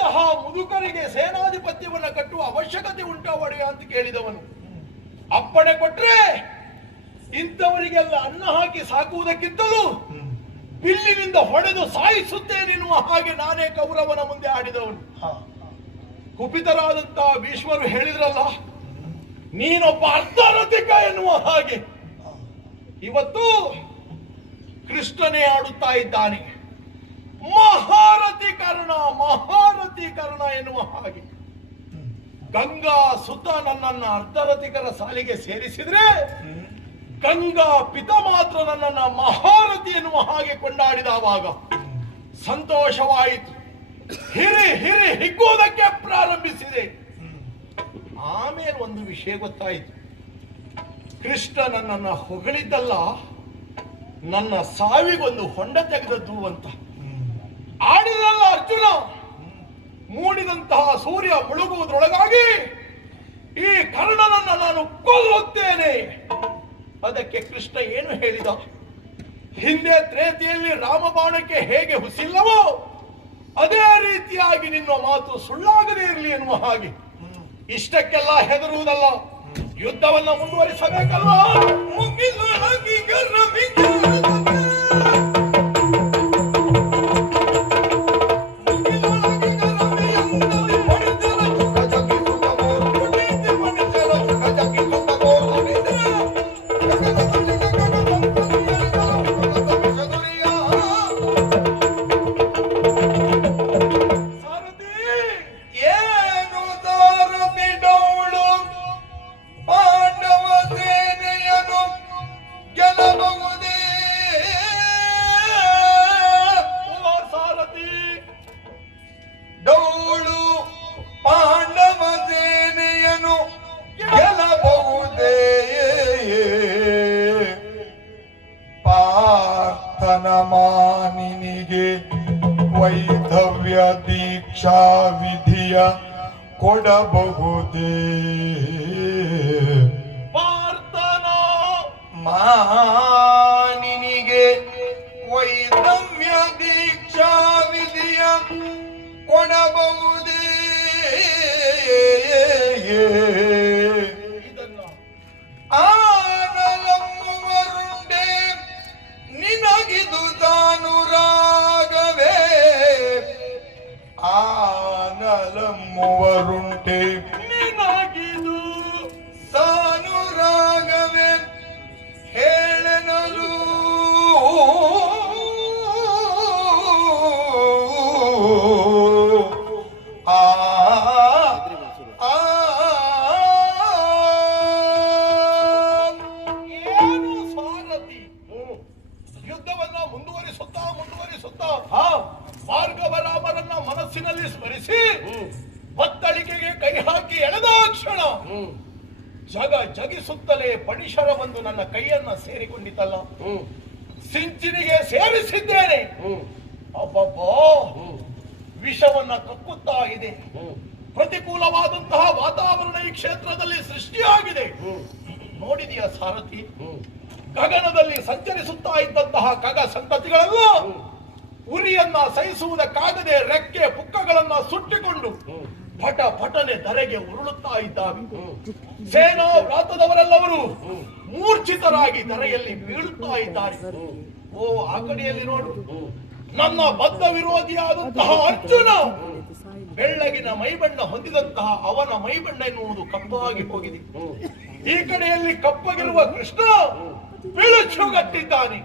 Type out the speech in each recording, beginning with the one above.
ಇಂತಹ ಮುದುಕರಿಗೆ ಸೇನಾಧಿಪತ್ಯವನ್ನು ಕಟ್ಟುವ ಅವಶ್ಯಕತೆ ಉಂಟಾ ಒಡೆಯ ಅಂತ ಕೇಳಿದವನು. ಅಪ್ಪಣೆ ಕೊಟ್ರೆ ಇಂಥವರಿಗೆಲ್ಲ ಅನ್ನ ಹಾಕಿ ಸಾಕುವುದಕ್ಕಿಂತಲೂ ಬಿಲ್ಲಿನಿಂದ ಹೊಡೆದು ಸಾಯಿಸುತ್ತೇನೆನ್ನುವ ಹಾಗೆ ನಾನೇ ಕೌರವನ ಮುಂದೆ ಆಡಿದವನು. ಕುಪಿತರಾದಂತಹ ಭೀಷ್ಮರು ಹೇಳಿದ್ರಲ್ಲ, ನೀನೊಬ್ಬ ಅರ್ಧರಥಿಕ ಎನ್ನುವ ಹಾಗೆ. ಇವತ್ತು ಕೃಷ್ಣನೇ ಆಡುತ್ತಾ ಇದ್ದಾನೆ, ಮಹಾರಥೀಕರಣ ಮಹಾರಥೀಕರಣ ಎನ್ನುವ ಹಾಗೆ. ಗಂಗಾ ಸುತ ನನ್ನನ್ನ ಅರ್ಧರಥಿಕರ ಸಾಲಿಗೆ ಸೇರಿಸಿದ್ರೆ, ಗಂಗಾ ಪಿತ ಮಾತ್ರ ನನ್ನನ್ನ ಮಹಾರಥಿ ಎನ್ನುವ ಹಾಗೆ ಕೊಂಡಾಡಿದವಾಗ ಸಂತೋಷವಾಯಿತು. ಹಿರಿ ಹಿರಿ ಹಿಗ್ಗುವುದಕ್ಕೆ ಪ್ರಾರಂಭಿಸಿದೆ. ಆಮೇಲೆ ಒಂದು ವಿಷಯ ಗೊತ್ತಾಯಿತು. ಕೃಷ್ಣ ನನ್ನನ್ನ ಹೊಗಳಿದ್ದಲ್ಲ, ನನ್ನ ಸಾವಿಗೊಂದು ಹೊಂಡ ತೆಗೆದದ್ದು ಅಂತ ಆಡಿದಲ್ಲ ಅರ್ಜುನ. ಮೂಡಿದಂತಹ ಸೂರ್ಯ ಮುಳುಗುವುದರೊಳಗಾಗಿ ಈ ಕರ್ಣನನ್ನ ನಾನು ಕೊಲ್ಲುತ್ತೇನೆ. ಅದಕ್ಕೆ ಕೃಷ್ಣ ಏನು ಹೇಳಿದ? ಹಿಂದೆ ತ್ರೇತಿಯಲ್ಲಿ ರಾಮಬಾಣಕ್ಕೆ ಹೇಗೆ ಹುಸಿಲ್ಲವೋ ಅದೇ ರೀತಿಯಾಗಿ ನಿನ್ನ ಮಾತು ಸುಳ್ಳಾಗದೇ ಇರಲಿ ಎನ್ನುವ ಹಾಗೆ. ಇಷ್ಟಕ್ಕೆಲ್ಲ ಹೆದರುವುದಲ್ಲ, ಯುದ್ಧವನ್ನ ಮುಂದುವರಿಸಬೇಕಲ್ಲ. ಮಾನಿನಿಗೆ ವೈಧವ್ಯ ದೀಕ್ಷಾ ವಿಧಿಯ ಕೊಡಬಹುದೇ? ಪಾರ್ಥನ ಮಾನಿನಿಗೆ ವೈಧವ್ಯ ದೀಕ್ಷಾ ವಿಧಿಯ ಕೊಡಬಹುದೇ? ಆನಲಮ್ಮುವರುಂಡೆ ನಿನಗಿದು ತಾನು ರಾಗವೇ. ಆನಲಮ್ಮುವರುಂಡೆ ನಿನಗಿದು ತಾನು ರಾಗವೇ ಹೇಳನಲು. ಭಾರ್ಗವರಾಮರನ್ನ ಮನಸ್ಸಿನಲ್ಲಿ ಸ್ಮರಿಸಿ ಬತ್ತಳಿಕೆಗೆ ಕೈ ಹಾಕಿ ಎಳೆದ ಕ್ಷಣ ಜಗಿಸುತ್ತಲೇ ಪಡಿಶರ ಬಂದು ನನ್ನ ಕೈಯನ್ನ ಸೇರಿಕೊಂಡಿತಲ್ಲ. ಸಿಂಚಿನಿಗೆ ಸೇರಿಸಿದ್ದೇನೆ. ಅಬ್ಬಬ್ಬಾ, ವಿಷವನ್ನ ಕಕ್ಕುತ್ತಾ ಇದೆ. ಪ್ರತಿಕೂಲವಾದಂತಹ ವಾತಾವರಣ ಈ ಕ್ಷೇತ್ರದಲ್ಲಿ ಸೃಷ್ಟಿಯಾಗಿದೆ. ನೋಡಿದೆಯಾ ಸಾರಥಿ? ಗಗನದಲ್ಲಿ ಸಂಚರಿಸುತ್ತಾ ಇದ್ದಂತಹ ಖಗ ಸಂತತಿಗಳೆಲ್ಲ ಉರಿಯನ್ನ ಸಹಿಸುವುದಕ್ಕಾಗದೆ ರೆಕ್ಕೆ ಪುಕ್ಕಗಳನ್ನ ಸುಟ್ಟಿಕೊಂಡು ಪಟ ಪಟನೆ ಧರೆಗೆ ಉರುಳುತ್ತಾ ಇದ್ದಾವೆ. ಸೇನಾ ವ್ರಾತದವರೆಲ್ಲವರು ಮೂರ್ಛಿತರಾಗಿ ಧರೆಯಲ್ಲಿ ಬೀಳುತ್ತಾ ಇದ್ದಾರೆ. ಓ, ಆ ಕಡೆಯಲ್ಲಿ ನೋಡು, ನನ್ನ ಬದ್ಧ ವಿರೋಧಿಯಾದಂತಹ ಅರ್ಜುನ ಬೆಳ್ಳಗಿನ ಮೈಬಣ್ಣ ಹೊಂದಿದಂತಹ ಅವನ ಮೈಬಣ್ಣ ಎನ್ನುವುದು ಕಪ್ಪಾಗಿ ಹೋಗಿದೆ. ಈ ಕಡೆಯಲ್ಲಿ ಕಪ್ಪಗಿರುವ ಕೃಷ್ಣ ಬಿಳುಚುಗಟ್ಟಿದ್ದಾನೆ.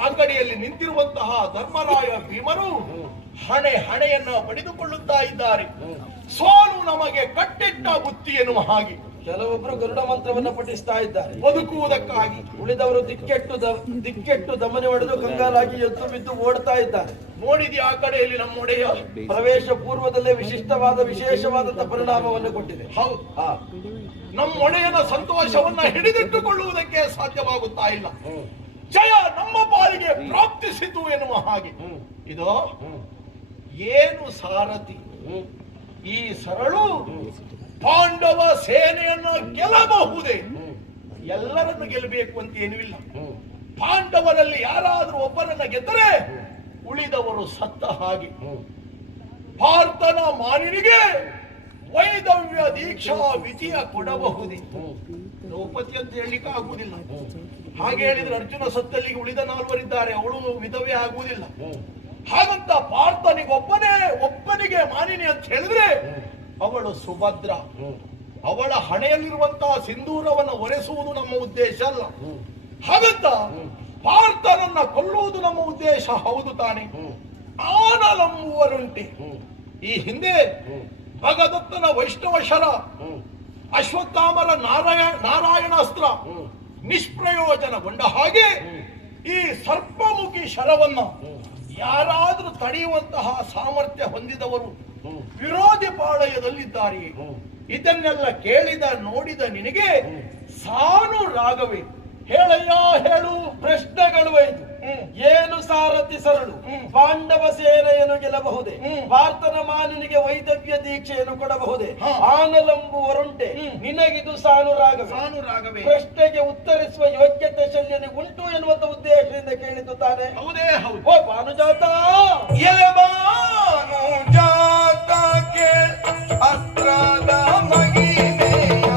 ಆ ಕಡೆಯಲ್ಲಿ ನಿಂತಿರುವಂತಹ ಧರ್ಮರಾಯ ಭೀಮರು ಹಣೆಯನ್ನ ಪಡೆದುಕೊಳ್ಳುತ್ತಾ ಇದ್ದಾರೆ. ಸೋಲು ನಮಗೆ ಕಟ್ಟಿಟ್ಟ ಬುತ್ತಿ ಎನ್ನುವ ಹಾಗೆ. ಕೆಲವೊಬ್ಬರು ಗರುಡ ಮಂತ್ರವನ್ನ ಪಠಿಸ್ತಾ ಇದ್ದಾರೆ ಬದುಕುವುದಕ್ಕಾಗಿ. ಉಳಿದವರು ದಿಕ್ಕೆಟ್ಟು ದಮನೆ ಹೊಡೆದು ಕಂಗಾಲಾಗಿ ಎದ್ದು ಬಿದ್ದು ಓಡ್ತಾ ಇದ್ದಾರೆ. ನೋಡಿದ್ಯಾ ಆ ಕಡೆಯಲ್ಲಿ ನಮ್ಮ ಒಡೆಯ ಪ್ರವೇಶ ಪೂರ್ವದಲ್ಲೇ ವಿಶೇಷವಾದಂತಹ ಪರಿಣಾಮವನ್ನು ಕೊಟ್ಟಿದೆ. ಹೌದು, ನಮ್ಮ ಒಡೆಯನ ಸಂತೋಷವನ್ನ ಹಿಡಿದಿಟ್ಟುಕೊಳ್ಳುವುದಕ್ಕೆ ಸಾಧ್ಯವಾಗುತ್ತಾ ಇಲ್ಲ. ಜಯ ನಮ್ಮ ಪಾಲಿಗೆ ಪ್ರಾಪ್ತಿಸಿತು ಎನ್ನುವ ಹಾಗೆ. ಇದು ಏನು ಸಾರಥಿ? ಈ ಸರಳು ಪಾಂಡವ ಸೇನೆಯನ್ನು ಗೆಲ್ಲಬಹುದೇ? ಎಲ್ಲರನ್ನು ಗೆಲ್ಲಬೇಕು ಅಂತ ಏನೂ ಇಲ್ಲ. ಪಾಂಡವರಲ್ಲಿ ಯಾರಾದರೂ ಒಬ್ಬರನ್ನ ಗೆದ್ದರೆ ಉಳಿದವರು ಸತ್ತ ಹಾಗೆ. ಪಾರ್ಥನ ಮಾನಿನಿಗೆ ವೈದವ್ಯ ದೀಕ್ಷಾ ವಿಧಿಯ ಕೊಡಬಹುದಿತ್ತು. ದ್ರೌಪದಿ ಅಂತ ಹೇಳಲಿಕ್ಕೆ ಆಗುವುದಿಲ್ಲ. ಹಾಗೆ ಹೇಳಿದ್ರೆ ಅರ್ಜುನ ಸತ್ತಲ್ಲಿಗೆ ಉಳಿದ 4 ಇದ್ದಾರೆ, ಅವಳು ವಿಧವೇ ಆಗುವುದಿಲ್ಲ. ಹಾಗಂತ ಒಬ್ಬನಿಗೆ ಮಾನಿನಿ ಅಂತ ಹೇಳಿದ್ರೆ ಅವಳು ಸುಭದ್ರ. ಅವಳ ಹಣೆಯಲ್ಲಿರುವಂತಹ ಸಿಂಧೂರವನ್ನು ಒರೆಸುವುದು ನಮ್ಮ ಉದ್ದೇಶ ಅಲ್ಲ. ಹಾಗಂತ ಪಾರ್ಥನನ್ನ ಕೊಲ್ಲುವುದು ನಮ್ಮ ಉದ್ದೇಶ ಹೌದು ತಾನೆ. ಆನಲಂಬುವರುಂಟೆ. ಈ ಹಿಂದೆ ಭಗದತ್ತನ ವೈಷ್ಣವ ಶರ, ಅಶ್ವತ್ಥಾಮರ ನಾರಾಯಣಾಸ್ತ್ರ ನಿಷ್ಪ್ರಯೋಜನಗೊಂಡ ಹಾಗೆ ಈ ಸರ್ಪಮುಖಿ ಶರವನ್ನ ಯಾರಾದ್ರೂ ತಡೆಯುವಂತಹ ಸಾಮರ್ಥ್ಯ ಹೊಂದಿದವರು ವಿರೋಧಿ ಪಾಳಯದಲ್ಲಿದ್ದಾರೆ. ಇದನ್ನೆಲ್ಲ ಕೇಳಿದ ನೋಡಿದ ನಿನಗೆ ಸಾನು ರಾಗವೇ ಹೇಳಯ್ಯ ಹೇಳು. ಪ್ರಶ್ನೆಗಳು 5. ಏನು ಸಾರಥಿ ಸರಳು, ಪಾಂಡವ ಸೇನೆಯನ್ನು ಗೆಲ್ಲಬಹುದೇ, ಪಾರ್ಥನ ಮಾನಿನಿಗೆ ವೈದವ್ಯ ದೀಕ್ಷೆಯನ್ನು ಕೊಡಬಹುದೇ, ಆನಲಂಬುವರುಂಟೆ, ನಿನಗಿದು ಸಾನು ರಾಗವೇ. ಪ್ರಶ್ನೆಗೆ ಉತ್ತರಿಸುವ ಯೋಗ್ಯತೆ ಶಲ್ಯನಿಗೆ ಉಂಟು ಎನ್ನುವಂತ ಉದ್ದೇಶದಿಂದ ಕೇಳಿದ್ದು ತಾನೆ. ಹೌದೇ ಹೌದು. ಓ ಭಾನುಜಾತ, ಭಾನುಜಾತಕ್ಕೆ ಅಸ್ತ್ರದ ಮಗಿನೆಯ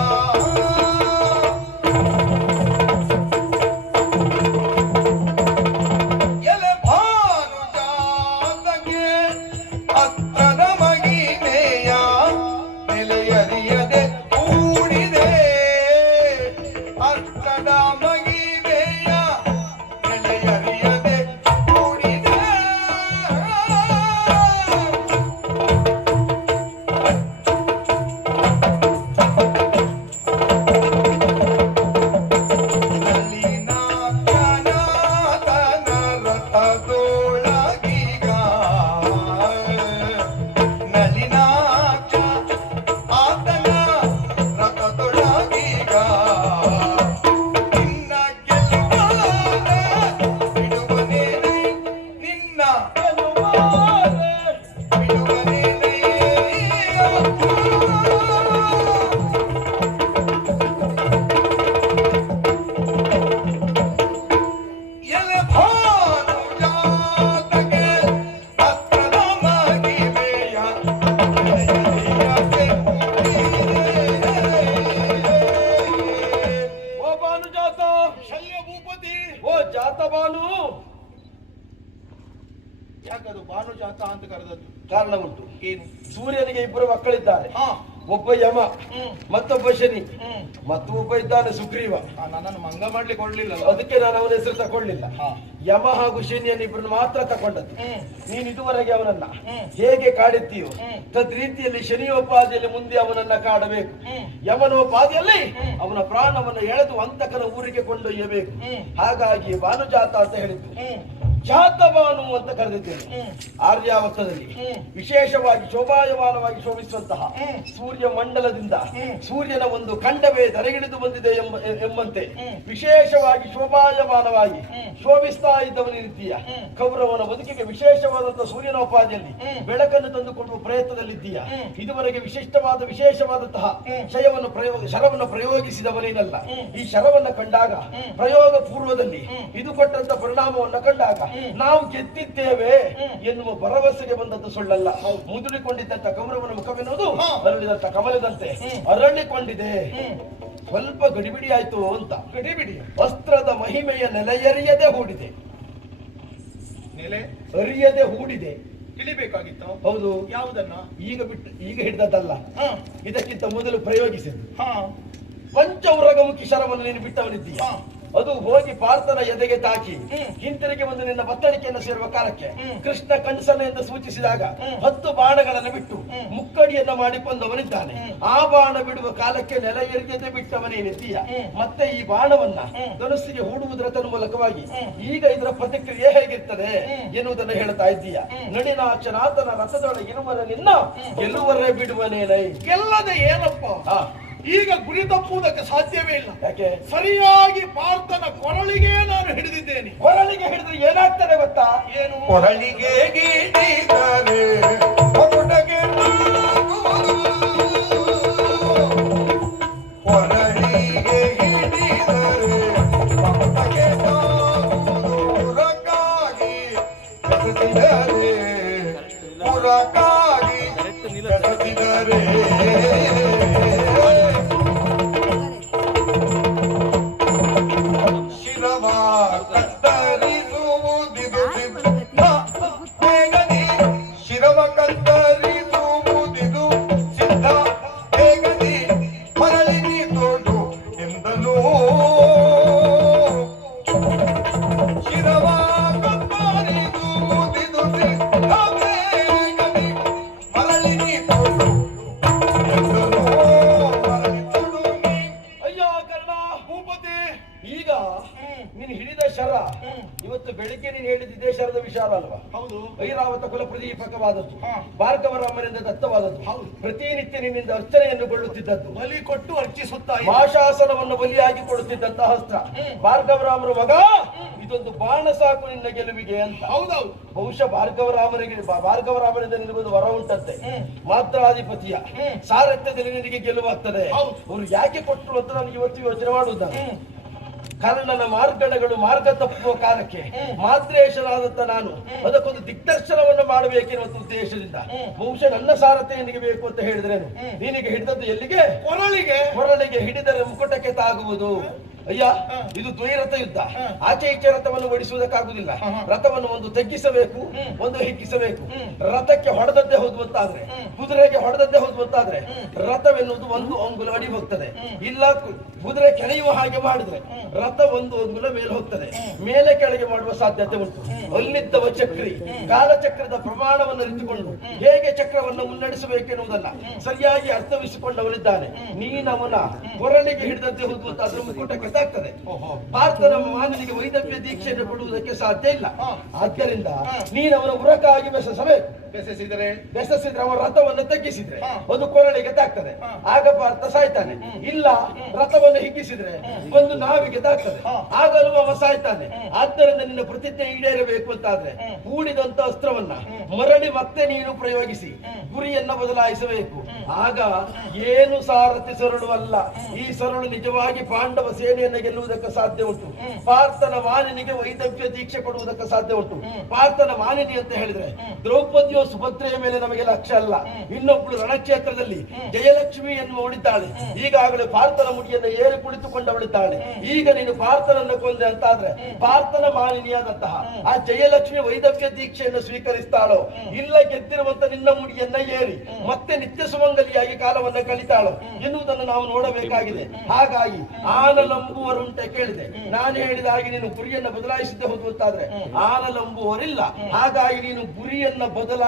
ಯಾಕದು ಭಾನುಜಾತ ಅಂತ ಕರೆದದ್ದು? ಕಾರಣ ಉಂಟು. ಏನು? ಸೂರ್ಯನಿಗೆ 2 ಮಕ್ಕಳಿದ್ದಾರೆ. ಒಬ್ಬ ಯಮ, ಮತ್ತೊಬ್ಬ ಶನಿ, ಮತ್ತೊಬ್ಬ ಇದ್ದಾನೆ ಸುಗ್ರೀವ. ನನ್ನನ್ನು ಮಂಗ ಮಾಡ್ಲಿಕ್ಕೆ ಕೊಡ್ಲಿಲ್ಲ, ಅದಕ್ಕೆ ನಾನು ಅವನ ಹೆಸರು ತಕೊಳ್ಳಿಲ್ಲ. ಯಮ ಹಾಗೂ ಶನಿಯನ್ನು ಇಬ್ಬರನ್ನು ಮಾತ್ರ ತಕೊಂಡದ್ದು. ನೀನು ಇದುವರೆಗೆ ಅವನನ್ನ ಹೇಗೆ ಕಾಡಿದ್ದೀಯೋ ತದ್ರೀತಿಯಲ್ಲಿ ಶನಿಯೋಪಾದಿಯಲ್ಲಿ ಮುಂದೆ ಅವನನ್ನ ಕಾಡಬೇಕು. ಯಮನೋಪಾದಿಯಲ್ಲಿ ಅವನ ಪ್ರಾಣವನ್ನು ಎಳೆದು ಅಂತಕನ ಊರಿಗೆ ಕೊಂಡೊಯ್ಯಬೇಕು. ಹಾಗಾಗಿ ಭಾನುಜಾತ ಅಂತ ಹೇಳಿದ್ದು. ಜಾತವಾನು ಅಂತ ಕರೆದಿದ್ದೇನೆ. ಆರ್ಯಾವರ್ತದಲ್ಲಿ ವಿಶೇಷವಾಗಿ ಶೋಭಾಯಮಾನವಾಗಿ ಶೋಭಿಸುವಂತಹ ಸೂರ್ಯ ಮಂಡಲದಿಂದ ಸೂರ್ಯನ ಒಂದು ಖಂಡವೇ ಧರೆಗಿಳಿದು ಬಂದಿದೆ ಎಂಬಂತೆ ವಿಶೇಷವಾಗಿ ಶೋಭಾಯಮಾನವಾಗಿ ಶೋಭಿಸ್ತಾ ಇದ್ದವನ ರೀತಿಯ ಕೌರವನ ಬದುಕಿಗೆ ವಿಶೇಷವಾದಂತಹ ಸೂರ್ಯನೋಪಾದಿಯಲ್ಲಿ ಬೆಳಕನ್ನು ತಂದುಕೊಳ್ಳುವ ಪ್ರಯತ್ನದಲ್ಲಿದ್ದೀಯ. ಇದುವರೆಗೆ ವಿಶೇಷವಾದಂತಹ ಶರವನ್ನು ಪ್ರಯೋಗಿಸಿದವನೇನಲ್ಲ. ಈ ಶರವನ್ನು ಕಂಡಾಗ ಪ್ರಯೋಗ ಪೂರ್ವದಲ್ಲಿ ಇದು ಕೊಟ್ಟಂತ ಪರಿಣಾಮವನ್ನು ಕಂಡಾಗ ನಾವು ಗೆದ್ದಿದ್ದೇವೆ ಎನ್ನುವ ಭರವಸೆಗೆ ಬಂದದ್ದು ಸುಳ್ಳಲ್ಲ. ಮುದುಡಿಕೊಂಡಿದ್ದಂತ ಕೌರವನ ಮುಖವೆನ್ನುವುದು ಅರಳಿದಂತ ಕಮಲದಂತೆ ಅರಳಿಕೊಂಡಿದೆ. ಸ್ವಲ್ಪ ಗಡಿಬಿಡಿ ಆಯ್ತು ಅಂತ. ಗಡಿಬಿಡಿ ವಸ್ತ್ರದ ಮಹಿಮೆಯ ನೆಲೆಯರಿಯದೆ ಹೂಡಿದೆ. ನೆಲೆ ಅರಿಯದೆ ಹೂಡಿದೆ. ತಿಳಿಬೇಕಾಗಿತ್ತು. ಹೌದು. ಯಾವುದನ್ನ? ಈಗ ಹಿಡಿದದ್ದಲ್ಲ, ಇದಕ್ಕಿಂತ ಮೊದಲು ಪ್ರಯೋಗಿಸಿದ್ದು. ಪಂಚೌರಗಮುಖಿ ಶರವನ್ನು ನೀನು ಬಿಟ್ಟವನಿದ್ದೀಯ. ಅದು ಹೋಗಿ ಪಾರ್ಥನ ಎದೆಗೆ ತಾಕಿ ಹಿಂತಿರುಗಿ ಒಂದು ನಿನ್ನ ಬತ್ತಳಿಕೆಯನ್ನು ಸೇರುವ ಕಾಲಕ್ಕೆ ಕೃಷ್ಣ ಕಂಸನ ಎಂದು ಸೂಚಿಸಿದಾಗ 10 ಬಾಣಗಳನ್ನು ಬಿಟ್ಟು ಮುಕ್ಕಡಿಯನ್ನ ಮಾಡಿಕೊಂಡವನಿದ್ದಾನೆ. ಆ ಬಾಣ ಬಿಡುವ ಕಾಲಕ್ಕೆ ನೆಲ ಎರಿಯದೆ ಬಿಟ್ಟವನೇನಿದ್ದೀಯ. ಮತ್ತೆ ಈ ಬಾಣವನ್ನ ಧನುಸ್ಸಿಗೆ ಹೂಡುವುದರ ಮೂಲಕವಾಗಿ ಈಗ ಇದರ ಪ್ರತಿಕ್ರಿಯೆ ಹೇಗಿರ್ತದೆ ಎನ್ನುವುದನ್ನು ಹೇಳ್ತಾ ಇದ್ದೀಯ. ನಳಿನಾಚನಾಥನ ರಥದೊಳಗಿರುವರ ನಿನ್ನ ಗೆಲ್ಲುವರೇ ಬಿಡುವನೇನೈ. ಗೆಲ್ಲದೆ ಏನಪ್ಪ? ಈಗ ಗುರಿ ತಪ್ಪುವುದಕ್ಕೆ ಸಾಧ್ಯವೇ ಇಲ್ಲ. ಯಾಕೆ? ಸರಿಯಾಗಿ ಪಾರ್ಥನ ಕೊರಳಿಗೆ ನಾನು ಹಿಡಿದಿದ್ದೇನೆ. ಕೊರಳಿಗೆ ಹಿಡಿದ್ರೆ ಏನಾಗ್ತದೆ ಗೊತ್ತಾ? ಏನು? ಕೊರಳಿಗೆ ಗೀಟಿದರೆ ಕೊರಳಿಗೆ ಹಿಡಿದರೆ ಪುರಕ್ಕಾಗಿ ಬೆಸಸಿದರೆ ಶಿರವ ಕತ್ತರಿಸುವುದಿದು ಸಿದ್ಧ ಬೇಗನೆ ಶಿರವ ಕತ್ತರಿಸುವುದಿದು ಸಿದ್ಧ ಬೇಗನೆ ಮರಳಿಗೆ ತೋಡು ಎಂದನು ಶಿರವ ಕತ್ತರಿಸುವುದಿದು ಸಿದ್ಧ ಬೇಗನೆ ಮರಳಿಗೆ ತೋಡು ಎಂದನು ಮರಳಿ ತೊಡುನಿ. ಅಯ್ಯೋ ಕರ್ಣ ಭೂಪತಿ ಈಗ ನೀನು ಹಿಡಿದ ಶರ ಇವತ್ತು ಬೆಳಿಗ್ಗೆ ನೀನು ಹೇಳಿದ ಇದೇ ಶರದ ವಿಚಾರ ಅಲ್ವಾ? ಹೌದು. ಐರಾವತ ಕುಲ ಪ್ರದೀಪಕವಾದದ್ದು, ಹಾ. ಭಾರ್ಗವರಾಮನಿಂದ ದತ್ತವಾದದ್ದು, ಹೌದು. ಪ್ರತಿನಿತ್ಯ ನಿನ್ನಿಂದ ಅರ್ಚನೆಯನ್ನು ಕೊಳ್ಳುತ್ತಿದ್ದದ್ದು, ಬಲಿ ಕೊಟ್ಟು ಅರ್ಚಿಸುತ್ತಾ ಇದ್ದ. ಮಾಶಾಸನವನ್ನು ಬಲಿಯಾಗಿ ಕೊಡುತ್ತಿದ್ದಂತಹ ಅಸ್ತ್ರ ಭಾರ್ಗವರಾಮರ ಮಗ ಇದೊಂದು ಬಾಣ ಸಾಕು ನಿನ್ನ ಗೆಲುವಿಗೆ ಅಂತ. ಹೌದೌದು. ಬಹುಶಃ ಭಾರ್ಗವರಾಮನಿಂದ ನಿನಗೊಂದು ವರ ಉಂಟಂತೆ. ಮಾತ್ರಾಧಿಪತಿಯ ಸಾರಥ್ಯದಲ್ಲಿ ನಿನಗೆ ಗೆಲುವಾಗ್ತದೆ. ಹೌದು. ಅವರು ಯಾಕೆ ಕೊಟ್ಟರು ಅಂತ ನನಗೆ ಇವತ್ತು ಯೋಚನೆ ಮಾಡುವುದು ನಾನು. ಕರ್ಣನ ಮಾರ್ಗಣಗಳು ಮಾರ್ಗ ತಪ್ಪುವ ಕಾಲಕ್ಕೆ ಮಾದ್ರೇಶನಾದಂತ ನಾನು ಅದಕ್ಕೊಂದು ದಿಗ್ದರ್ಶನವನ್ನು ಮಾಡಬೇಕೆನ್ನುವ ಉದ್ದೇಶದಿಂದ ಬಹುಶಃ ನನ್ನ ಸಾರಥ್ಯ ನಿನಗೆ ಬೇಕು ಅಂತ ಹೇಳಿದ್ರೇನು, ನಿನಗೆ ಹಿಡಿದದ್ದು ಎಲ್ಲಿಗೆ? ಕೊರಳಿಗೆ ಹಿಡಿದರೆ ಮುಕುಟಕ್ಕೆ ತಾಗುವುದು. ಅಯ್ಯ, ಇದು ದ್ವೈರಥ ಯುದ್ಧ. ಆಚೆ ಈಚೆ ರಥವನ್ನು ಓಡಿಸುವುದಕ್ಕಾಗುದಿಲ್ಲ. ರಥವನ್ನು ಒಂದು ತಗ್ಗಿಸಬೇಕು, ಒಂದು ಹಿಗ್ಗಿಸಬೇಕು. ರಥಕ್ಕೆ ಹೊಡೆದದ್ದೇ ಹೋದು ಅಂತಾದ್ರೆ, ಕುದುರೆಗೆ ಹೊಡೆದದ್ದೇ ಹೋದು ಅಂತಾದ್ರೆ ರಥವೆನ್ನುವುದು ಒಂದು ಅಂಗುಲ ಅಡಿ ಹೋಗ್ತದೆ. ಇಲ್ಲ ಕುದುರೆ ಕೆಳೆಯುವ ಹಾಗೆ ಮಾಡಿದ್ರೆ ರಥ ಒಂದು ಅಂಗುಲ ಮೇಲೆ ಹೋಗ್ತದೆ. ಮೇಲೆ ಕೆಳಗೆ ಮಾಡುವ ಸಾಧ್ಯತೆ ಉಂಟು. ಅಲ್ಲಿದ್ದವ ಚಕ್ರಿ ಕಾಲಚಕ್ರದ ಪ್ರಮಾಣವನ್ನು ಅರಿತುಕೊಂಡು ಹೇಗೆ ಚಕ್ರವನ್ನು ಮುನ್ನಡೆಸಬೇಕೆನ್ನುವುದನ್ನ ಸರಿಯಾಗಿ ಅರ್ಥವಿಸಿಕೊಂಡವನಿದ್ದಾನೆ. ನೀನವನ ಕೊರಳಿಗೆ ಹಿಡಿದಂತೆ ಹೋದು ಅಂತಾದ್ರೆ ಮುಕುಟಕ್ಕೆ ಆಗ್ತದೆ. ಭಾರತದ ಮಾನನಿಗೆ ವೈದವ್ಯ ದೀಕ್ಷೆಯನ್ನು ಕೊಡುವುದಕ್ಕೆ ಸಾಧ್ಯ ಇಲ್ಲ. ಆದ್ದರಿಂದ ನೀನು ಅವನ ಉರಕಾಗಿ ಬೆಸಸಬೇಕು. ಬೆಸಸಿದ್ರೆ ಅವನ ರಥವನ್ನು ತಗ್ಗಿಸಿದ್ರೆ ಒಂದು ಕೊರಳಿಗೆ ತಾಗ್ತದೆ, ಆಗ ಭಾರತ ಸಾಯ್ತಾನೆ. ಇಲ್ಲ ರಥವನ್ನು ಹಿಗ್ಗಿಸಿದ್ರೆ ಒಂದು ನಾವಿಗೆ ತಾಗ್ತದೆ, ಆಗಲೂ ಅವ ಸಾಯ್ತಾನೆ. ಆದ್ದರಿಂದ ನಿನ್ನ ಪ್ರತಿಜ್ಞೆ ಈಡೇರಬೇಕು ಅಂತಾದ್ರೆ ಹೂಡಿದಂತ ಅಸ್ತ್ರವನ್ನ ಮರಳಿ ಮತ್ತೆ ನೀನು ಪ್ರಯೋಗಿಸಿ ಗುರಿಯನ್ನ ಬದಲಾಯಿಸಬೇಕು. ಆಗ ಏನು ಸಾರಥಿ ಸರಳು ಅಲ್ಲ, ಈ ಸರಳು ನಿಜವಾಗಿ ಪಾಂಡವ ಸೇನೆಯನ್ನು ಗೆಲ್ಲುವುದಕ್ಕೆ ಸಾಧ್ಯ ಉಂಟು. ಪಾರ್ಥನ ಮಾನಿನಿಗೆ ವೈದವ್ಯ ದೀಕ್ಷೆ ಕೊಡುವುದಕ್ಕೆ ಸಾಧ್ಯ ಉಂಟು. ಪಾರ್ಥನ ಮಾನಿನಿ ಅಂತ ಹೇಳಿದ್ರೆ ದ್ರೌಪದಿಯು ಸುಭದ್ರೆಯ ಮೇಲೆ ನಮಗೆ ಲಕ್ಷ್ಯ ಅಲ್ಲ. ಇನ್ನೊಬ್ಬಳು ರಣಕ್ಷೇತ್ರದಲ್ಲಿ ಜಯಲಕ್ಷ್ಮಿಯನ್ನು ಓಡಿದ್ದಾಳೆ. ಈಗಾಗಲೇ ಪಾರ್ಥನ ಮುಡಿಯನ್ನು ಏರಿ ಕುಳಿತುಕೊಂಡವಳಿದ್ದಾಳೆ. ಈಗ ನೀನು ಪಾರ್ಥನನ್ನು ಕೊಂದೆ ಅಂತಾದ್ರೆ ಪಾರ್ಥನ ಮಾನಿನಿಯಾದಂತಹ ಆ ಜಯಲಕ್ಷ್ಮಿ ವೈದವ್ಯ ದೀಕ್ಷೆಯನ್ನು ಸ್ವೀಕರಿಸ್ತಾಳೋ, ಇಲ್ಲ ಗೆದ್ದಿರುವಂತ ನಿನ್ನ ಮುಡಿಯನ್ನ ಏರಿ ಮತ್ತೆ ನಿತ್ಯ ಸುಮಂಗಲಿಯಾಗಿ ಕಾಲವನ್ನ ಕಳಿತಾಳೋ ಎನ್ನುವುದನ್ನು ನಾವು ನೋಡಬೇಕಾಗಿದೆ. ಹಾಗಾಗಿ ಆನಲಂಬುವರುಂಟೆ ಕೇಳಿದೆ. ನಾನು ಹೇಳಿದ ಹಾಗೆ ನೀನು ಗುರಿಯನ್ನ ಬದಲಾಯಿಸದೆ ಹೋಗುವಂತಾದ್ರೆ ಆನಲಂಬುವರಿಲ್ಲ. ಹಾಗಾಗಿ ನೀನು ಗುರಿಯನ್ನ ಬದಲಾಯಿಸಬೇಕು.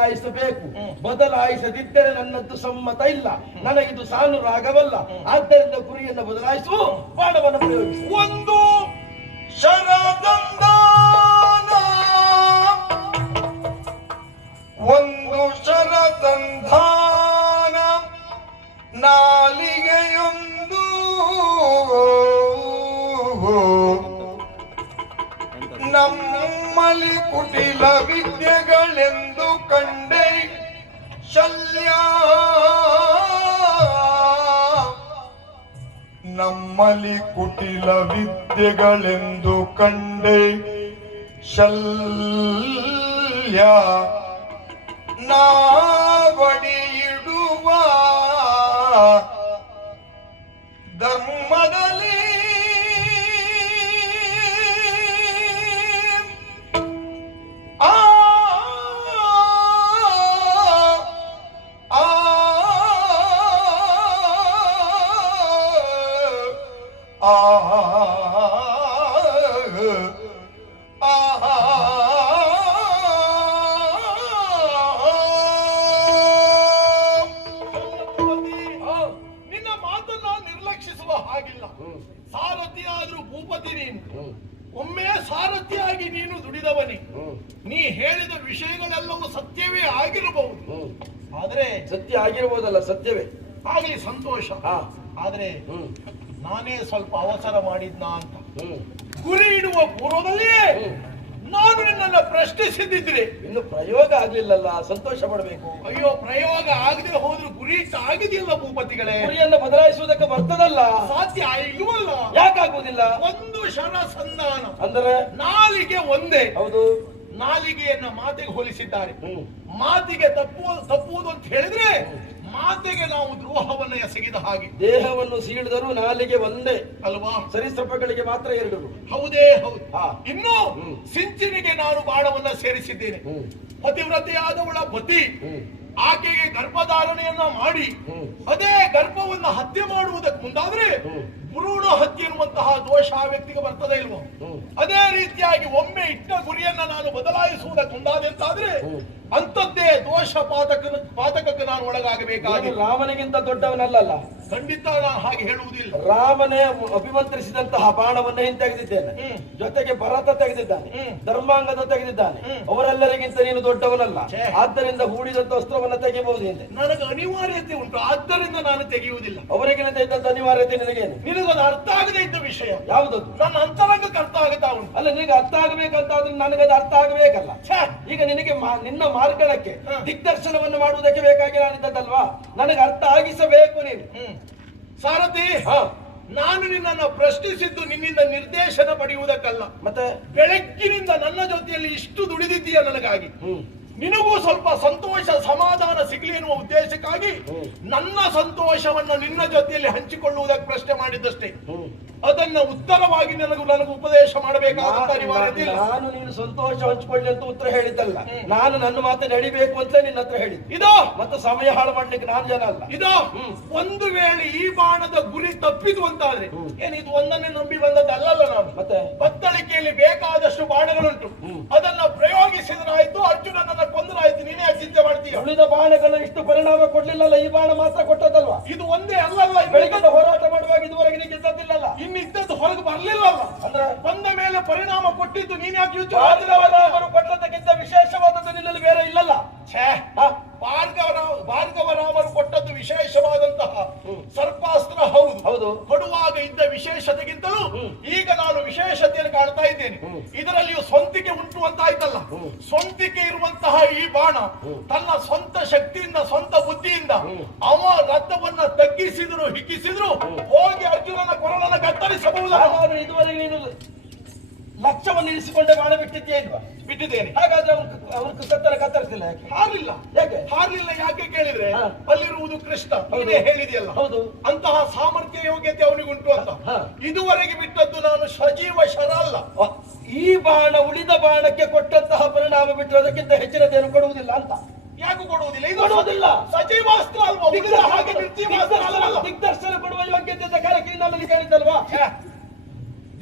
ಬದಲಾಯಿಸದಿದ್ದರೆ ನನ್ನದ್ದು ಸಮ್ಮತ ಇಲ್ಲ, ನನಗಿದು ಸಾನುರಾಗವಲ್ಲ. ಆದ್ದರಿಂದ ಗುರಿಯನ್ನ ಬದಲಾಯಿಸು, ಬಾಣವನ್ನು ಪ್ರಯೋಗಿಸು. ಒಂದು ಶರದಂದಾನ, ಒಂದು ಶರದಂಧಾನ, ನಾಲಿಗೆಯೊಂದು ನಮ್ಮಲ್ಲಿ ಕುಟಿಲ ವಿದ್ಯೆಗಳೆಂದು ಕಂಡೆ ಶಲ್ಯ, ನಮ್ಮಲ್ಲಿ ಕುಟಿಲ ವಿದ್ಯೆಗಳೆಂದು ಕಂಡೆ ಶಲ್ಯ, ನಾವಡಿಯಿಡುವ ಧರ್ಮದಲ್ಲಿ ಆ ನಿನ್ನ ಮಾತನ್ನ ನಿರ್ಲಕ್ಷಿಸುವ ಹಾಗಿಲ್ಲ. ಸಾರಥಿಯಾದ್ರೂ ಭೂಪತಿ ನೀನು, ಒಮ್ಮೆ ಸಾರಥಿಯಾಗಿ ನೀನು ದುಡಿದವನೇ. ನೀ ಹೇಳಿದ ವಿಷಯಗಳೆಲ್ಲವೂ ಸತ್ಯವೇ ಆಗಿರಬಹುದು. ಆದ್ರೆ ಸತ್ಯ ಆಗಿರಬಹುದಲ್ಲ, ಸತ್ಯವೇ ಆಗ್ಲಿ, ಸಂತೋಷ. ಆದ್ರೆ ನಾನೇ ಸ್ವಲ್ಪ ಅವಸರ ಮಾಡಿದ್ನಾ ಅಂತ. ಗುರಿ ಇಡುವ ಪೂರ್ವದಲ್ಲಿ ನಾನು ನಿನ್ನನ್ನ ಪ್ರಶ್ನಿಸಿದ್ದಿದ್ರೆ ಇನ್ನು ಪ್ರಯೋಗ ಆಗ್ಲಿಲ್ಲಲ್ಲ, ಸಂತೋಷ ಪಡಬೇಕು. ಅಯ್ಯೋ, ಪ್ರಯೋಗ ಆಗದೆ ಹೋದ್ರು ಗುರಿ ಆಗಿದೆಯಲ್ಲ ಭೂಪತಿಗಳೇ. ಗುರಿಯನ್ನು ಬದಲಾಯಿಸುವುದಕ್ಕೆ ಬರ್ತದಲ್ಲ, ಸಾಧ್ಯ ಇಲ್ವಲ್ಲ. ಯಾಕಾಗುವುದಿಲ್ಲ? ಒಂದು ಶರ ಸಂಧಾನ ಅಂದರೆ ನಾಲಿಗೆ ಒಂದೇ. ಹೌದು, ನಾಲಿಗೆಯನ್ನ ಮಾತಿಗೆ ಹೋಲಿಸಿದ್ದಾರೆ. ಮಾತಿಗೆ ತಪ್ಪುವುದು ಅಂತ ಹೇಳಿದ್ರೆ ಮಾತಿಗೆ ನಾವು ದ್ರೋಹವನ್ನ ಎಸಗಿದ ಹಾಗೆ. ದೇಹವನ್ನು ಸೀಳಿದರೂ ನಾಲಿಗೆ ಒಂದೇ ಅಲ್ವಾ? ಸರೀಸೃಪಗಳಿಗೆ ಮಾತ್ರ ಎರಡು. ಹೌದೇ ಹೌದು. ಇನ್ನು ಸಿಂಚನಿಗೆ ನಾನು ಬಾಣವನ್ನ ಸೇರಿಸಿದ್ದೇನೆ. ಪತಿವ್ರತೆಯಾದವಳ ಪತಿ ಆಕೆಗೆ ಗರ್ಭಧಾರಣೆಯನ್ನ ಮಾಡಿ ಅದೇ ಗರ್ಭವನ್ನ ಹತ್ಯೆ ಮಾಡುವುದಕ್ಕೆ ಮುಂದಾದ್ರೆ ಭ್ರೂಣ ಹತ್ಯೆ ಎನ್ನುವಂತಹ ದೋಷ ಆ ವ್ಯಕ್ತಿಗೆ ಬರ್ತದೆ ಇಲ್ವೋ? ಅದೇ ರೀತಿಯಾಗಿ ಒಮ್ಮೆ ಇಟ್ಟ ಗುರಿಯನ್ನ ನಾನು ಬದಲಾಯಿಸುವುದಕ್ಕೆ ಮುಂದಾದೆ ಅಂತಾದ್ರೆ ಅಂತದ್ದೇ ದೋಷ ಪಾತಕಕ್ಕೆ ನಾನು ಒಳಗಾಗಬೇಕಾಗಿ. ರಾಮನಿಗಿಂತ ದೊಡ್ಡವನಲ್ಲ. ಖಂಡಿತ ನಾನು ಹಾಗೆ ಹೇಳುವುದಿಲ್ಲ. ರಾಮನೇ ಅಭಿಮಂತ್ರಿಸಿದಂತಹ ಬಾಣವನ್ನು ಹಿಂತೆಗೆದಿದ್ದೇನೆ, ಜೊತೆಗೆ ಭರತ ತೆಗೆದಿದ್ದಾನೆ, ಧರ್ಮಾಂಗದ ತೆಗೆದಿದ್ದಾನೆ. ಅವರೆಲ್ಲರಿಗಿಂತ ನೀನು ದೊಡ್ಡವನಲ್ಲ, ಆದ್ದರಿಂದ ಹೂಡಿದಂತ ವಸ್ತ್ರವನ್ನ ತೆಗೆಯಬಹುದು ಹಿಂದೆ. ನನಗೆ ಅನಿವಾರ್ಯತೆ ಉಂಟು, ಆದ್ದರಿಂದ ನಾನು ತೆಗೆಯುವುದಿಲ್ಲ. ಅವರಿಗಿಂತ ಇದ್ದಂತ ಅನಿವಾರ್ಯತೆ ನಿನಗೇನು? ನಿನಗದು ಅರ್ಥ ಆಗದೆ ಇದ್ದ ವಿಷಯ ಯಾವುದದು? ನನ್ನ ಅಂತರಂಗಕ್ಕೆ ಅರ್ಥ ಆಗುತ್ತಾ ಉಂಟು. ಅಲ್ಲ, ನಿನಗೆ ಅರ್ಥ ಆಗಬೇಕಂತಾದ್ರೆ ನನಗದು ಅರ್ಥ ಆಗಬೇಕಲ್ಲ. ಈಗ ನಿನಗೆ ನಿನ್ನ ಮಾರ್ಗಣಕ್ಕೆ ದಿಗ್ದರ್ಶನವನ್ನು ಮಾಡುವುದಕ್ಕೆ ಬೇಕಾಗಿ ನಾನಿದ್ದದಲ್ವಾ? ನನಗೆ ಅರ್ಥ ಆಗಿಸಬೇಕು ನೀನು. ಸಾರಥಿ, ನಾನು ನಿನ್ನನ್ನು ಪ್ರಶ್ನಿಸಿದ್ದು ನಿನ್ನಿಂದ ನಿರ್ದೇಶನ ಪಡೆಯುವುದಕ್ಕಲ್ಲ. ಮತ್ತೆ ಬೆಳಗ್ಗಿನಿಂದ ನನ್ನ ಜೊತೆಯಲ್ಲಿ ಇಷ್ಟು ದುಡಿದಿದ್ದೀಯ ನನಗಾಗಿ. ನಿನಗೂ ಸ್ವಲ್ಪ ಸಂತೋಷ ಸಮಾಧಾನ ಸಿಗ್ಲಿ ಎನ್ನುವ ಉದ್ದೇಶಕ್ಕಾಗಿ ನನ್ನ ಸಂತೋಷವನ್ನ ನಿನ್ನ ಜೊತೆಯಲ್ಲಿ ಹಂಚಿಕೊಳ್ಳುವುದಕ್ಕೆ ಪ್ರಶ್ನೆ ಮಾಡಿದ್ದಷ್ಟೇ. ಅದನ್ನ ಉತ್ತರವಾಗಿ ನನಗೂ ಉಪದೇಶ ಮಾಡಬೇಕಾದ ಅನಿವಾರ್ಯತೆ ಇಲ್ಲ. ನಾನು ನೀನು ಸಂತೋಷ ಹಂಚಿಕೊಳ್ಳಿ ಅಂತ ಉತ್ತರ ಹೇಳಿದ್ದಲ್ಲ, ನಾನು ನನ್ನ ಮಾತು ನಡಿಬೇಕು ಅಂತ ನಿನ್ನ ಹತ್ರ ಹೇಳಿದ್ದು. ಇದೋ ಮತ್ತೆ ಸಮಯ ಹಾಳು ಮಾಡ್ಲಿಕ್ಕೆ ನಾನು ಜನ ಅಲ್ಲ. ಇದೋ ಒಂದು ವೇಳೆ ಈ ಬಾಣದ ಗುರಿ ತಪ್ಪಿತು ಅಂತಾದ್ರೆ ಏನಿದು ಒಂದನ್ನೇ ನಂಬಿ ಬಂದದ್ದಲ್ಲ ನಾನು. ಮತ್ತೆ ಬತ್ತಳಿಕೆಯಲ್ಲಿ ಬೇಕಾದಷ್ಟು ಬಾಣಗಳುಂಟು, ಅದನ್ನ ಪ್ರಯೋಗಿಸಿದ್ರಾಯ್ತು, ಅರ್ಜುನನನ್ನ ಕೊಂದರಾಯ್ತು. ನೀನೇ ಚಿಂತೆ ಮಾಡ್ತೀಯ. ಉಳಿದ ಬಾಣಗಳು ಇಷ್ಟು ಪರಿಣಾಮ ಕೊಡ್ಲಿಲ್ಲಲ್ಲ, ಈ ಬಾಣ ಮಾತ್ರ ಕೊಟ್ಟದಲ್ವಾ? ಇದು ಒಂದೇ ಅಲ್ಲಲ್ಲ. ಬೆಳಗಿನ ಹೋರಾಟ ಮಾಡುವಾಗ ಇದುವರೆಗೆ ನೀನು ಗೆದ್ದದ್ದಿಲ್ಲಲ್ಲ, ಇನ್ನಿದ್ದದ್ದು ಹೊರಗೆ ಬರ್ಲಿಲ್ಲಲ್ಲ. ಅಂದ್ರೆ ಬಂದ ಮೇಲೆ ಪರಿಣಾಮ ಕೊಟ್ಟಿದ್ದು ನೀನ್ ಯಾಕೆ ಯುದ್ಧ ಕೊಟ್ಟದಕ್ಕಿಂತ ವಿಶೇಷವಾದದ್ದು ನಿನ್ನಲ್ಲಿ ಬೇರೆ ಇಲ್ಲಲ್ಲ. ಭಾರ್ಗವರಾಮರು ಕೊಟ್ಟದ್ದು ವಿಶೇಷವಾದಂತಹ ಸರ್ಪಾಸ್ತ್ರ ಹೌದು. ಕೊಡುವಾಗ ಇದ್ದ ವಿಶೇಷತೆಗಿಂತಲೂ ಈಗ ನಾನು ವಿಶೇಷತೆಯನ್ನು ಕಾಣ್ತಾ ಇದ್ದೇನೆ. ಇದರಲ್ಲಿಯೂ ಸ್ವಂತಿಕೆ ಉಂಟು ಅಂತ ಆಯ್ತಲ್ಲ. ಸ್ವಂತಿಕೆ ಇರುವಂತಹ ಈ ಬಾಣ ತನ್ನ ಸ್ವಂತ ಶಕ್ತಿಯಿಂದ, ಸ್ವಂತ ಬುದ್ಧಿಯಿಂದ ಅವ ರಥವನ್ನ ತಗ್ಗಿಸಿದ್ರು ಹಿಗ್ಗಿಸಿದ್ರು ಹೋಗಿ ಅರ್ಜುನನ ಕೊರಳನ್ನು ಕತ್ತರಿಸಬಹುದು. ಇದುವರೆಗೆ ನೀನು ಲಕ್ಷ್ಯವನ್ನು ಇರಿಸಿಕೊಂಡೆ ಬಾಣ ಬಿಟ್ಟಿದ್ಯಾ ಇಲ್ವಾ? ಬಿಟ್ಟಿದ್ದೇನೆ. ಹಾಗಾದ್ರೆ ಅವನು ಕತ್ತರಿಸಿಲ್ಲ. ಹಾರ್ಲಿಲ್ಲ. ಯಾಕೆ ಹಾರ್ಲಿಲ್ಲ? ಯಾಕೆ ಕೇಳಿದ್ರೆ ಅಲ್ಲಿರುವುದು ಕೃಷ್ಣ. ನೀನೇ ಹೇಳಿದೆಯಲ್ಲ, ಹೌದು, ಅಂತಹ ಸಾಮರ್ಥ್ಯ ಯೋಗ್ಯತೆ ಅವನಿಗುಂಟು ಅಂತ. ಇದುವರೆಗೆ ಬಿಟ್ಟದ್ದು ನಾನು ಸಜೀವ ಶರ ಅಲ್ಲ. ಈ ಬಾಣ ಉಳಿದ ಬಾಣಕ್ಕೆ ಕೊಟ್ಟಂತಹ ಪರಿಣಾಮ ಬಿಟ್ಟು ಅದಕ್ಕಿಂತ ಹೆಚ್ಚಿನದೇನು ಕೊಡುವುದಿಲ್ಲ ಅಂತ. ಯಾಕೆ ಕೊಡುವುದಿಲ್ಲ? ಇದು ಕೊಡುವುದಿಲ್ಲ. ಸಜೀವಾಸ್ತ್ರ ಅಲ್ವಾ? ದಿಗ್ದರ್ಶನ ಕೊಡುವ ಯೋಗ್ಯತೆ ಕಾಲಕ್ಕೆ ನನ್ನಲ್ಲಿ ಕೇಳಿದ್ದಲ್ವಾ?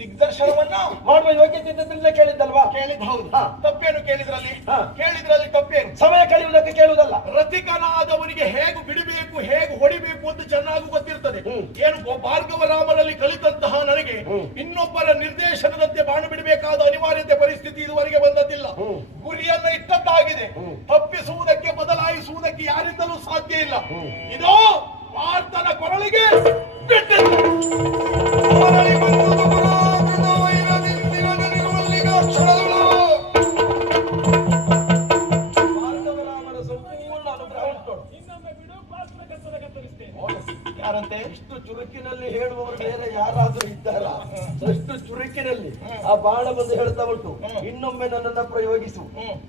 ದಿಗ್ದರ್ಶನವನ್ನ ಮಾಡುವ ಯೋಗ್ಯತೆ ಕೇಳಿದ್ದಲ್ವಾ? ಕೇಳಿದ್ ಹೌದು. ತಪ್ಪೇನು ಕೇಳಿದ್ರಲ್ಲಿ ತಪ್ಪೇನು? ಸಮಯ ಕಳೆಯುವುದಕ್ಕೆ ಕೇಳುವುದಲ್ಲ. ರಥಿಕನಾದವನಿಗೆ ಹೇಗೆ ಬಿಡಬೇಕು, ಹೇಗೆ ಹೊಡಿಬೇಕು ಅಂತ ಚೆನ್ನಾಗಿ ಗೊತ್ತಿರ್ತದೆ. ಏನು ಭಾರ್ಗವರಾಮನಲ್ಲಿ ಕಲಿತಂತಹ ನನಗೆ ಇನ್ನೊಬ್ಬರ ನಿರ್ದೇಶನದಂತೆ ಬಾಣ ಬಿಡಬೇಕಾದ ಅನಿವಾರ್ಯತೆ ಪರಿಸ್ಥಿತಿ ಇದುವರೆಗೆ ಬಂದದ್ದಿಲ್ಲ. ಗುರಿಯನ್ನ ಇಟ್ಟದ್ದಾಗಿದೆ. ತಪ್ಪಿಸುವುದಕ್ಕೆ ಬದಲಾಯಿಸುವುದಕ್ಕೆ ಯಾರಿಂದಲೂ ಸಾಧ್ಯ ಇಲ್ಲ. ಇದೋ ಪಾರ್ಥನ ಕೊರಳಿಗೆ ಯಾರಂತೆ ಇಷ್ಟು ಚುರುಕಿನಲ್ಲಿ ಹೇಳುವವರು ಬೇರೆ ಯಾರಾದ್ರೂ ಇದ್ದಾರ? ಅಷ್ಟು ಚುರುಕಿನಲ್ಲಿ ಆ ಬಾಣ ಬಂದು ಹೇಳ್ತಾ ಉಂಟು, ಇನ್ನೊಮ್ಮೆ ನನ್ನನ್ನ ಪ್ರಯೋಗಿಸು,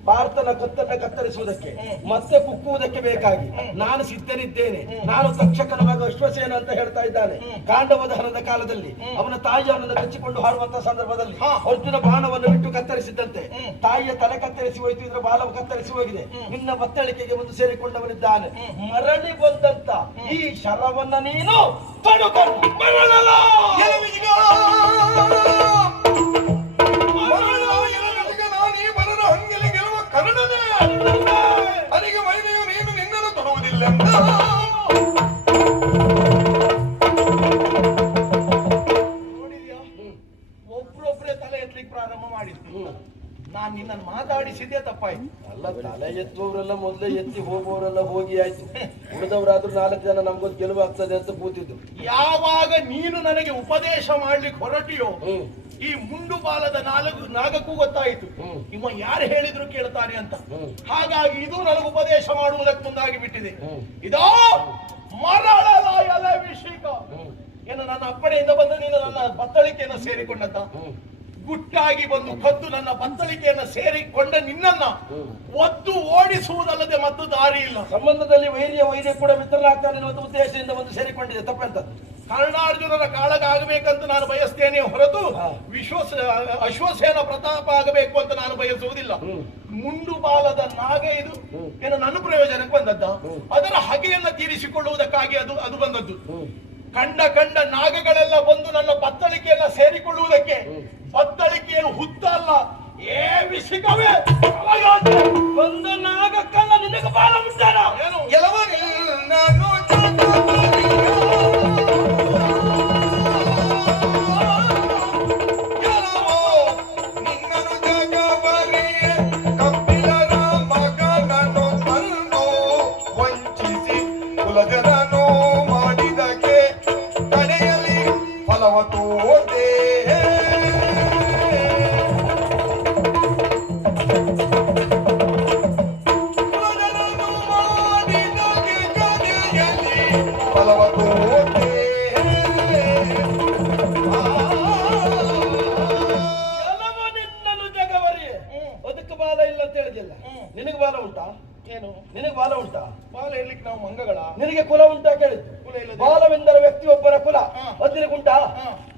ಪಾರ್ಥನ ಕತ್ತನ್ನ ಕತ್ತರಿಸುವುದಕ್ಕೆ ಮತ್ತೆ ಕುಕ್ಕುವುದಕ್ಕೆ ಬೇಕಾಗಿ ನಾನು ಸಿದ್ಧನಿದ್ದೇನೆ. ನಾನು ತಕ್ಷಕನ ಮಗ ಅಶ್ವಸೇನ ಅಂತ ಹೇಳ್ತಾ ಇದ್ದಾನೆ. ಕಾಂಡವ ದಹನದ ಕಾಲದಲ್ಲಿ ಅವನ ತಾಯಿ ಅವನನ್ನು ಕಚ್ಚಿಕೊಂಡು ಹಾರುವಂತಹ ಸಂದರ್ಭದಲ್ಲಿ ಅರ್ಜುನ ಬಾಣವನ್ನು ಬಿಟ್ಟು ಕತ್ತರಿಸಿದ್ದಂತೆ ತಾಯಿಯ ತಲೆ ಕತ್ತರಿಸಿ ಹೋಯ್ತು, ಇದರ ಬಾಲ ಕತ್ತರಿಸಿ ಹೋಗಿದೆ. ನಿನ್ನ ಬತ್ತಳಿಕೆಗೆ ಒಂದು ಸೇರಿಕೊಂಡವನಿದ್ದಾನೆ. ಮರಳಿ ಬಂದಂತ ಈ ಶರವನ್ನ ನೀನು ಪಡುಕೊಂಡು ಅನಿಗೆ ಮೈನೆಯು ನೀನು ನಿನ್ನನ್ನು ತೊಡುವುದಿಲ್ಲ. ನೋಡಿದ್ಯಾ? ಒಬ್ರೊಬ್ರೆ ತಲೆ ಎತ್ತಲಿಕ್ಕೆ ಪ್ರಾರಂಭ ಮಾಡಿದ್ರು. ನಾನ್ ನಿನ್ನನ್ನು ಮಾತಾಡಿಸಿದ್ದೆ ತಪ್ಪಾಯ್ತು. ಅಲ್ಲ, ತಲೆ ಎತ್ತುವವರೆಲ್ಲ ಮೊದಲೇ ಎತ್ತಿ ಹೋಗುವವರೆಲ್ಲ ಹೋಗಿ ಆಯ್ತು. ಉಳಿದವರಾದ್ರೂ 4 ಜನ ನಮ್ಗೊಂದು ಗೆಲುವು ಆಗ್ತದೆ ಅಂತ ಕೂತಿದ್ರು. ಯಾವಾಗ ನೀನು ನನಗೆ ಉಪದೇಶ ಮಾಡ್ಲಿಕ್ಕೆ ಹೊರಟಿಯೋ ಈ ಮುಂಡು ಬಾಲದ ನಾಗಕ್ಕೂ ಗೊತ್ತಾಯಿತು ಇವ ಯಾರು ಹೇಳಿದ್ರು ಕೇಳ್ತಾನೆ ಅಂತ. ಹಾಗಾಗಿ ಇದು ನನಗೆ ಉಪದೇಶ ಮಾಡುವುದಕ್ಕೆ ಮುಂದಾಗಿ ಬಿಟ್ಟಿದೆ. ಇದೋ ಮರಳಲ ಎಲೆ ವಿಷಿಕ. ಏನು ನನ್ನ ಅಪ್ಪಣೆಯಿಂದ ಬಂದು ನೀನು ನನ್ನ ಬತ್ತಳಿಕೆಯನ್ನು ಸೇರಿಕೊಂಡಂತ ಗುಟ್ಟಾಗಿ ಬಂದು ಕದ್ದು ನನ್ನ ಬತ್ತಳಿಕೆಯನ್ನು ಸೇರಿಕೊಂಡ ನಿನ್ನನ್ನ ಒದ್ದು ಓಡಿಸುವುದಲ್ಲದೆ ಮತ್ತು ದಾರಿ ಇಲ್ಲ. ಸಂಬಂಧದಲ್ಲಿ ವೈರ್ಯ ಕೂಡ ಮಿತ್ರನಾಗ್ತಾನೆ ಎನ್ನುವ ಉದ್ದೇಶದಿಂದ ಒಂದು ಸೇರಿಕೊಂಡಿದೆ, ತಪ್ಪೆಂತದ್ದು? ಕರ್ಣಾರ್ಜುನರ ಕಾಳಗ ಆಗಬೇಕಂತ ನಾನು ಬಯಸ್ತೇನೆ ಹೊರತು ಅಶ್ವಸೇನ ಪ್ರತಾಪ ಆಗಬೇಕು ಅಂತ ನಾನು ಬಯಸುವುದಿಲ್ಲ. ಮುಂಡು ಬಾಲದ ನಾಗ ಇದು ಏನು ನನ್ನ ಪ್ರಯೋಜನಕ್ಕೆ ಬಂದದ್ದ? ಅದರ ಹಗೆಯನ್ನ ತೀರಿಸಿಕೊಳ್ಳುವುದಕ್ಕಾಗಿ ಅದು ಬಂದದ್ದು. ಕಂಡ ನಾಗಗಳೆಲ್ಲ ಬಂದು ನನ್ನ ಬತ್ತಳಿಕೆಯನ್ನ ಸೇರಿಕೊಳ್ಳುವುದಕ್ಕೆ, ಬತ್ತಳಿಕೆಯನ್ನು ಹುತ್ತ ಅಲ್ಲ ಏ ವಿಷಿಕವೇ ಒಂದು ನಾಗಕ್ಕಲ್ಲ ನಿನಗೆ ಬಾಲ ಉಂಟಾನ ಏನು ನಿನಗೆ ಬಾಲ ಉಂಟಾ? ಏನು ನಿನಗೆ ಬಾಲ ಉಂಟಾ? ಬಾಲ ಹೇಳಲಿಕ್ಕೆ ನಾವು ಮಂಗಗಳ? ನಿನಗೆ ಕುಲ ಉಂಟಾ ಕೇಳಿದ್ದು? ಬಾಲವೆಂದರೆ ವ್ಯಕ್ತಿಯೊಬ್ಬರ ಕುಲ, ಅದು ನಿನಗುಂಟಾ?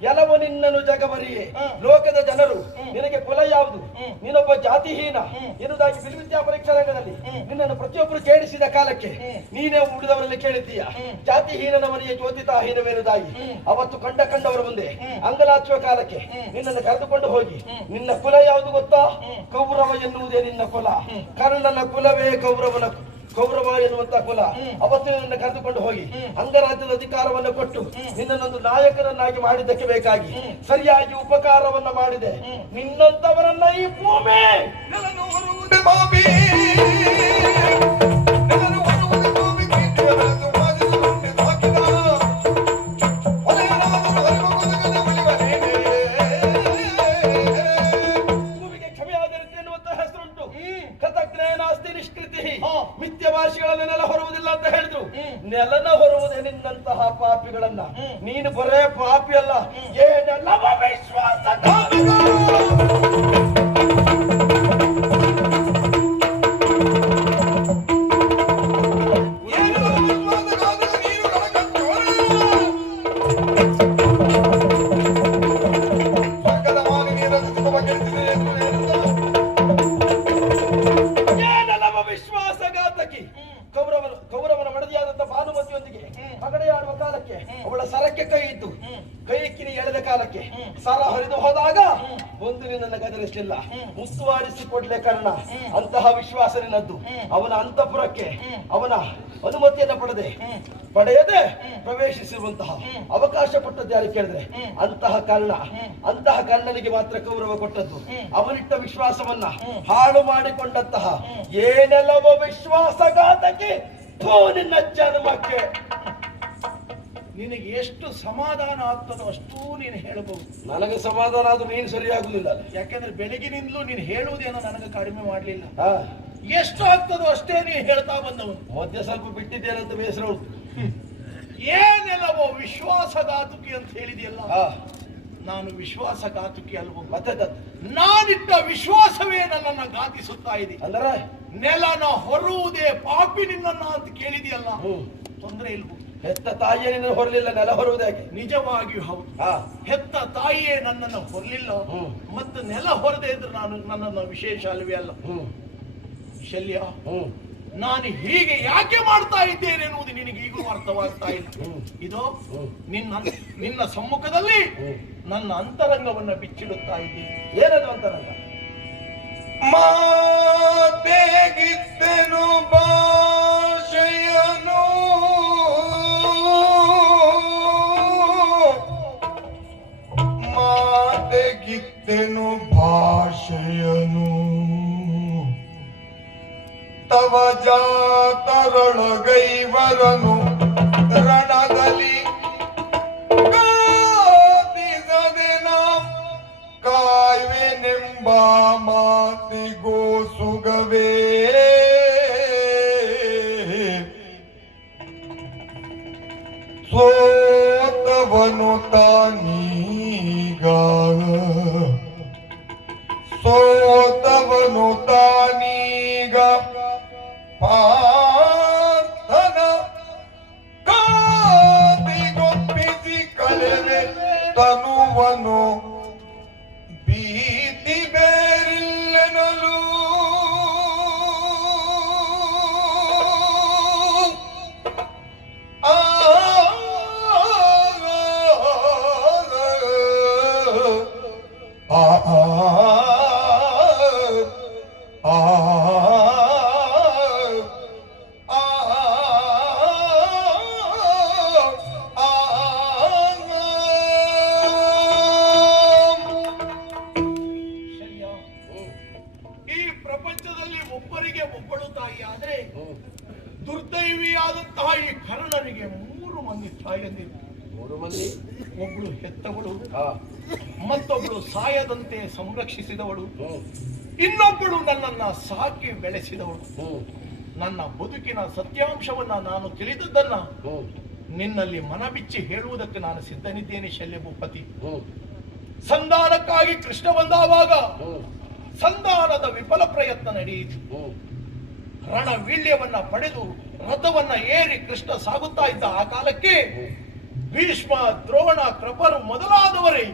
ಎಲ್ಲವೂ ನಿನ್ನನ್ನು ಜಗವರಿಯೇ ಲೋಕದ ಜನರು ನಿನಗೆ ಕುಲ ಯಾವುದು? ನೀನೊಬ್ಬ ಜಾತಿಹೀನ ಎನ್ನುವುದಾಗಿ ವಿದ್ಯಾ ಪರೀಕ್ಷಾ ರಂಗದಲ್ಲಿ ನಿನ್ನನ್ನು ಪ್ರತಿಯೊಬ್ಬರು ಕೇಳಿಸಿದ ಕಾಲಕ್ಕೆ ನೀನೇ ಉಳಿದವರಲ್ಲಿ ಕೇಳಿದ್ದೀಯ. ಜಾತಿಹೀನನವನಿಗೆ ಜ್ಯೋತಿತಾಹೀನವೆನ್ನುವುದಾಗಿ ಅವತ್ತು ಕಂಡವರು ಮುಂದೆ ಅಂಗಲಾಚುವ ಕಾಲಕ್ಕೆ ನಿನ್ನನ್ನು ಕರೆದುಕೊಂಡು ಹೋಗಿ ನಿನ್ನ ಕುಲ ಯಾವುದು ಗೊತ್ತಾ? ಕೌರವ ಎನ್ನುವುದೇ ನಿನ್ನ ಕುಲ. ಕರ್ಣನ ಕುಲವೇ ಕೌರವ ಎನ್ನುವಂತ ಕುಲ. ಅವತ್ತು ನಿನ್ನ ಕರೆದುಕೊಂಡು ಹೋಗಿ ಅಂಗರಾಜ್ಯದ ಅಧಿಕಾರವನ್ನು ಕೊಟ್ಟು ನಿನ್ನನ್ನೊಂದು ನಾಯಕರನ್ನಾಗಿ ಮಾಡಿದ್ದಕ್ಕೆ ಬೇಕಾಗಿ ಸರಿಯಾಗಿ ಉಪಕಾರವನ್ನ ಮಾಡಿದೆ. ನಿನ್ನಂತವರನ್ನ ಈ ಭೂಮಿ ಮಿಥ್ಯಭಾಷೆಗಳನ್ನೆಲ್ಲ ಹೊರುವುದಿಲ್ಲ ಅಂತ ಹೇಳಿದ್ರು. ನೆಲನ ಹೊರುವುದೇ ನಿನ್ನಂತಹ ಪಾಪಿಗಳನ್ನ. ನೀನು ಬರೇ ಪಾಪಿ ಅಲ್ಲ, ಏನೆಲ್ಲವ ವಿಶ್ವಾಸ ಕೌರವನ ಮಡದಿಯಾದಂತ ಭಾನುಮತಿಯೊಂದಿಗೆ ಪಗಡೆಯಾಡುವ ಕಾಲಕ್ಕೆ ಅವಳ ಸರಕ್ಕೆ ಕೈ ಇದ್ದು ಕೈ ಕಿನಿ ಎಳೆದ ಕಾಲಕ್ಕೆ ಸರ ಹರಿದು ಹೋದಾಗ ಒಂದು ನಿನ್ನನ್ನು ಗದರಿಸಲಿಲ್ಲ, ಮುಸ್ತುವಾರಿಸಿಕೊಡ್ಲೆ ಕಾರಣ. ಅಂತಹ ವಿಶ್ವಾಸ ನಿನ್ನದ್ದು. ಅವನ ಅಂತಃಪುರಕ್ಕೆ ಅವನ ಅನುಮತಿಯನ್ನು ಪಡೆಯದೆ ಪ್ರವೇಶಿಸಿರುವಂತಹ ಅವಕಾಶ ಕೊಟ್ಟದ್ದು ಯಾರು ಕೇಳಿದ್ರೆ ಅಂತಹ ಕರ್ಣನಿಗೆ ಮಾತ್ರ ಕೌರವ ಕೊಟ್ಟದ್ದು. ಅವನಿಟ್ಟ ವಿಶ್ವಾಸವನ್ನ ಹಾಳು ಮಾಡಿಕೊಂಡಂತಹ ಏನೆಲ್ಲವೋ ವಿಶ್ವಾಸಘಾತಕ್ಕೆ ನಿನ್ನ ಜನ್ಮಕ್ಕೆ. ನಿನಗೆ ಎಷ್ಟು ಸಮಾಧಾನ ಆಗ್ತದೋ ಅಷ್ಟೂ ನೀನು ಹೇಳಬಹುದು. ನನಗೆ ಸಮಾಧಾನ ಆದ್ರೂ ನೀನು ಸರಿಯಾಗುದಿಲ್ಲ. ಯಾಕೆಂದ್ರೆ ಬೆಳಗಿನಿಂದಲೂ ನೀನು ಹೇಳುವುದೇನೋ ನನಗೆ ಕಡಿಮೆ ಮಾಡ್ಲಿಲ್ಲ. ಎಷ್ಟು ಆಗ್ತದೋ ಅಷ್ಟೇ ನೀನು ಹೇಳ್ತಾ ಬಂದವನು. ಮಧ್ಯ ಸ್ವಲ್ಪ ಬಿಟ್ಟಿದ್ದೇನಂತ ಬೇಸರ ಉಂಟು. ಏನೆಲ್ಲವೋ ವಿಶ್ವಾಸಘಾತುಕಿ ಅಂತ ಹೇಳಿದೆಯಲ್ಲ, ನಾನು ವಿಶ್ವಾಸಘಾತುಕಿ ಅಲ್ವೋ? ಮತ್ತೆ ನಾನಿಟ್ಟ ವಿಶ್ವಾಸವೇ ನನ್ನನ್ನು ಘಾತಿಸುತ್ತಾ ಇದೆ. ಅಂದ್ರೆ ನೆಲನ ಹೊರುವುದೇ ಪಾಪಿ ನಿನ್ನನ್ನ ಅಂತ ಕೇಳಿದೆಯಲ್ಲ, ತೊಂದರೆ ಇಲ್ವೋ? ಹೆತ್ತ ತಾಯಿಯೇ ನಿನ್ನ ಹೊರಲಿಲ್ಲ, ನೆಲ ಹೊರುವುದೇ? ನಿಜವಾಗಿಯೂ ಹೌದು. ಹೆತ್ತ ತಾಯಿಯೇ ನನ್ನನ್ನು ಹೊರಲಿಲ್ಲ, ಮತ್ತು ನೆಲ ಹೊರದೇ ಇದ್ರೆ ನನ್ನನ್ನು ವಿಶೇಷ ಅಲ್ವೇ ಅಲ್ಲ? ಶಲ್ಯ, ನಾನು ಹೀಗೆ ಯಾಕೆ ಮಾಡ್ತಾ ಇದ್ದೇನೆ ಎನ್ನುವುದು ನಿನಗೆ ಈಗಲೂ ಅರ್ಥವಾಗ್ತಾ ಇಲ್ಲ. ಇದು ನಿನ್ನ ಸಮ್ಮುಖದಲ್ಲಿ ನನ್ನ ಅಂತರಂಗವನ್ನ ಬಿಚ್ಚಿಡುತ್ತಾ ಇದ್ದೀನಿ. ಏನದು ಅಂತರಂಗ? ಮಾತೆಗಿದ್ದೆನು ಭಾಷೆಯನು ಮಾತೆಗಿದ್ದೆನು ಭಾಷೆಯನು ತವ ಜಾತರೊಳಗೈವರನು ರಣದಲ್ಲಿ ಕಾದಿಸದೆನ ಕಾಯ್ವೆನೆಂಬ ಮಾತಿಗೋ ಸುಗವೇ ಸೋತವನು ತಾನೀಗ ಪಾರ್ಥನ ಕಾದಿಗೊಪ್ಪಿಸಿ ಕಳೆವೆ ತನುವನು ಭೀತಿ ಬೇರಿಲ್ಲೆನಲು ಆ ಶಲ್ಯ, ಈ ಪ್ರಪಂಚದಲ್ಲಿ ಒಬ್ಬರಿಗೆ ಒಬ್ಬಳು ತಾಯಿ ಆದ್ರೆ ದುರ್ದೈವಿಯಾದಂತಹ ಈ ಕರ್ಣನಿಗೆ 3 ಮಂದಿ ತಾಯಿಯಂದಿರು. 3 ಮಂದಿ. ಒಬ್ಳು ಹೆತ್ತವಳು, ಹಾ. ಮತ್ತೊಬ್ಳು ಸಾಯದಂತೆ ಸಂರಕ್ಷಿಸಿದವಳು, ಇನ್ನೊಬ್ಬಳು ನನ್ನನ್ನ ಸಾಕಿ ಬೆಳೆಸಿದವಳು. ನನ್ನ ಬದುಕಿನ ಸತ್ಯಾಂಶವನ್ನ ನಾನು ತಿಳಿದದ್ದನ್ನ ನಿನ್ನಲ್ಲಿ ಮನಬಿಚ್ಚಿ ಹೇಳುವುದಕ್ಕೆ ನಾನು ಸಿದ್ಧನಿದ್ದೇನೆ ಶಲ್ಯ ಭೂಪತಿ. ಸಂಧಾನಕ್ಕಾಗಿ ಕೃಷ್ಣ ಬಂದಾವಾಗ ಸಂಧಾನದ ವಿಫಲ ಪ್ರಯತ್ನ ನಡೆಯಿತು. ರಣವೀಳ್ಯವನ್ನ ಪಡೆದು ರಥವನ್ನ ಏರಿ ಕೃಷ್ಣ ಸಾಗುತ್ತಾ ಇದ್ದ ಆ ಕಾಲಕ್ಕೆ ಭೀಷ್ಮ, ದ್ರೋಣ, ಕೃಪರು ಮೊದಲಾದವರೇ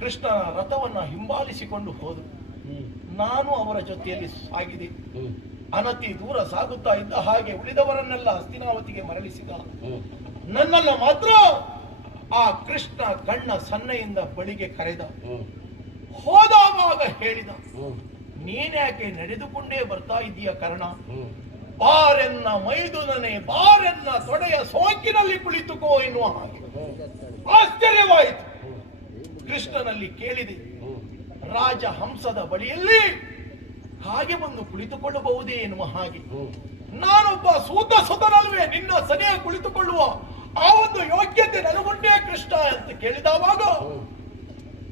ಕೃಷ್ಣನ ರಥವನ್ನ ಹಿಂಬಾಲಿಸಿಕೊಂಡು ಹೋದರು. ನಾನು ಅವರ ಜೊತೆಯಲ್ಲಿ ಸಾಗಿದೆ. ಅನತಿ ದೂರ ಸಾಗುತ್ತಾ ಇದ್ದ ಹಾಗೆ ಉಳಿದವರನ್ನೆಲ್ಲ ಹಸ್ತಿನಾವತಿಗೆ ಮರಳಿಸಿದ. ನನ್ನನ್ನ ಮಾತ್ರ ಆ ಕೃಷ್ಣ ಕಣ್ಣ ಸನ್ನೆಯಿಂದ ಬಳಿಗೆ ಕರೆದ. ಹೋದವಾಗ ಹೇಳಿದ, ನೀನ್ಯಾಕೆ ನಡೆದುಕೊಂಡೇ ಬರ್ತಾ ಇದೀಯ ಕರ್ಣ? ಬಾರೆನ್ನ ಮೈದುನನೆ, ಬಾರೆನ್ನ ತೊಡೆಯ ಸೋಂಕಿನಲ್ಲಿ ಕುಳಿತುಕೋ ಎನ್ನುವ ಹಾಗೆ. ಆಶ್ಚರ್ಯವಾಯಿತು. ಕೃಷ್ಣನಲ್ಲಿ ಕೇಳಿದೆ, ರಾಜ ಹಂಸದ ಬಳಿಯಲ್ಲಿ ಹಾಗೆ ಬಂದು ಕುಳಿತುಕೊಳ್ಳಬಹುದೇ ಎನ್ನುವ ಹಾಗೆ. ನಾನೊಬ್ಬ ಸೂತ ಸುತನಲ್ವೇ ನಿನ್ನ ಸನಿಯ ಕುಳಿತುಕೊಳ್ಳುವ ಆ ಒಂದು ಯೋಗ್ಯತೆ ನನಗುಂಟೇ ಕೃಷ್ಣ ಅಂತ ಕೇಳಿದವಾಗ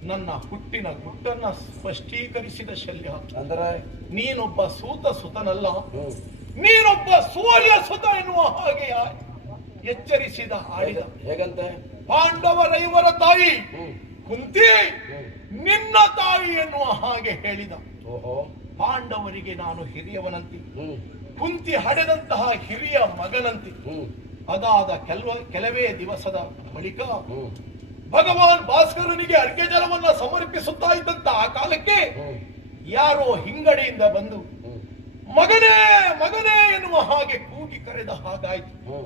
ನನ್ನ ಹುಟ್ಟಿನ ಗುಟ್ಟನ್ನ ಸ್ಪಷ್ಟೀಕರಿಸಿದ ಶಲ್ಯ. ಅಂದ್ರೆ ನೀನೊಬ್ಬ ಸೂತ ಸುತನಲ್ಲ, ನೀನೊಬ್ಬ ಸೂರ್ಯ ಸುತ ಎನ್ನುವ ಹಾಗೆ ಎಚ್ಚರಿಸಿದ, ಆಡಿದ. ಹೇಗಂತೆ? ಪಾಂಡವರೈವರ ತಾಯಿ ಕುಂತಿ ನಿನ್ನ ತಾಯಿ ಎನ್ನುವ ಹಾಗೆ ಹೇಳಿದ. ಓಹೋ. ಪಾಂಡವರಿಗೆ ನಾನು ಹಿರಿಯವನಂತೆ, ಕುಂತಿ ಹಡೆದಂತಹ ಹಿರಿಯ ಮಗನಂತೆ. ಅದಾದ ಕೆಲವೇ ದಿವಸದ ಬಳಿಕ ಭಗವಾನ್ ಭಾಸ್ಕರನಿಗೆ ಅರ್ಘ್ಯ ಜಲವನ್ನ ಸಮರ್ಪಿಸುತ್ತಾ ಇದ್ದಂತ ಆ ಕಾಲಕ್ಕೆ ಯಾರೋ ಹಿಂಗಡೆಯಿಂದ ಬಂದು ಮಗನೇ ಮಗನೇ ಎನ್ನುವ ಹಾಗೆ ಕೂಗಿ ಕರೆದ ಹಾಗಾಯ್ತು.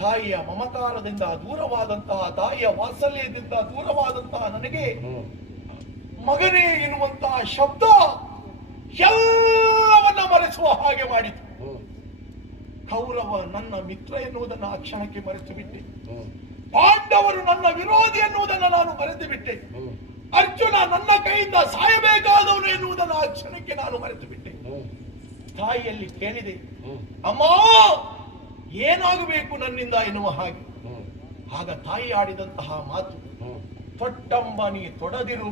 ತಾಯಿಯ ಮಮಕಾರದಿಂದ ದೂರವಾದಂತಹ, ತಾಯಿಯ ವಾತ್ಸಲ್ಯದಿಂದ ದೂರವಾದಂತಹ ನನಗೆ ಮಗನೇ ಎನ್ನುವಂತಹ ಶಬ್ದ ಎಲ್ಲವನ್ನ ಮರೆಸುವ ಹಾಗೆ ಮಾಡಿತು. ಕೌರವ ನನ್ನ ಮಿತ್ರ ಎನ್ನುವುದನ್ನು ಆ ಕ್ಷಣಕ್ಕೆ ಮರೆತು ಬಿಟ್ಟೆ. ಪಾಂಡವರು ನನ್ನ ವಿರೋಧಿ ಎನ್ನುವುದನ್ನು ನಾನು ಮರೆತು ಬಿಟ್ಟೆ. ಅರ್ಜುನ ನನ್ನ ಕೈಯಿಂದ ಸಾಯಬೇಕಾದವನು ಎನ್ನುವುದನ್ನು ಆ ಕ್ಷಣಕ್ಕೆ ನಾನು ಮರೆತು ಬಿಟ್ಟೆ. ತಾಯಿಯಲ್ಲಿ ಕೇಳಿದೆ, ಅಮ್ಮ ಏನಾಗಬೇಕು ನನ್ನಿಂದ ಎನ್ನುವ ಹಾಗೆ. ಆಗ ತಾಯಿ ಆಡಿದಂತಹ ಮಾತು, ತೊಟ್ಟಂಬ ನೀ ತೊಡದಿರು,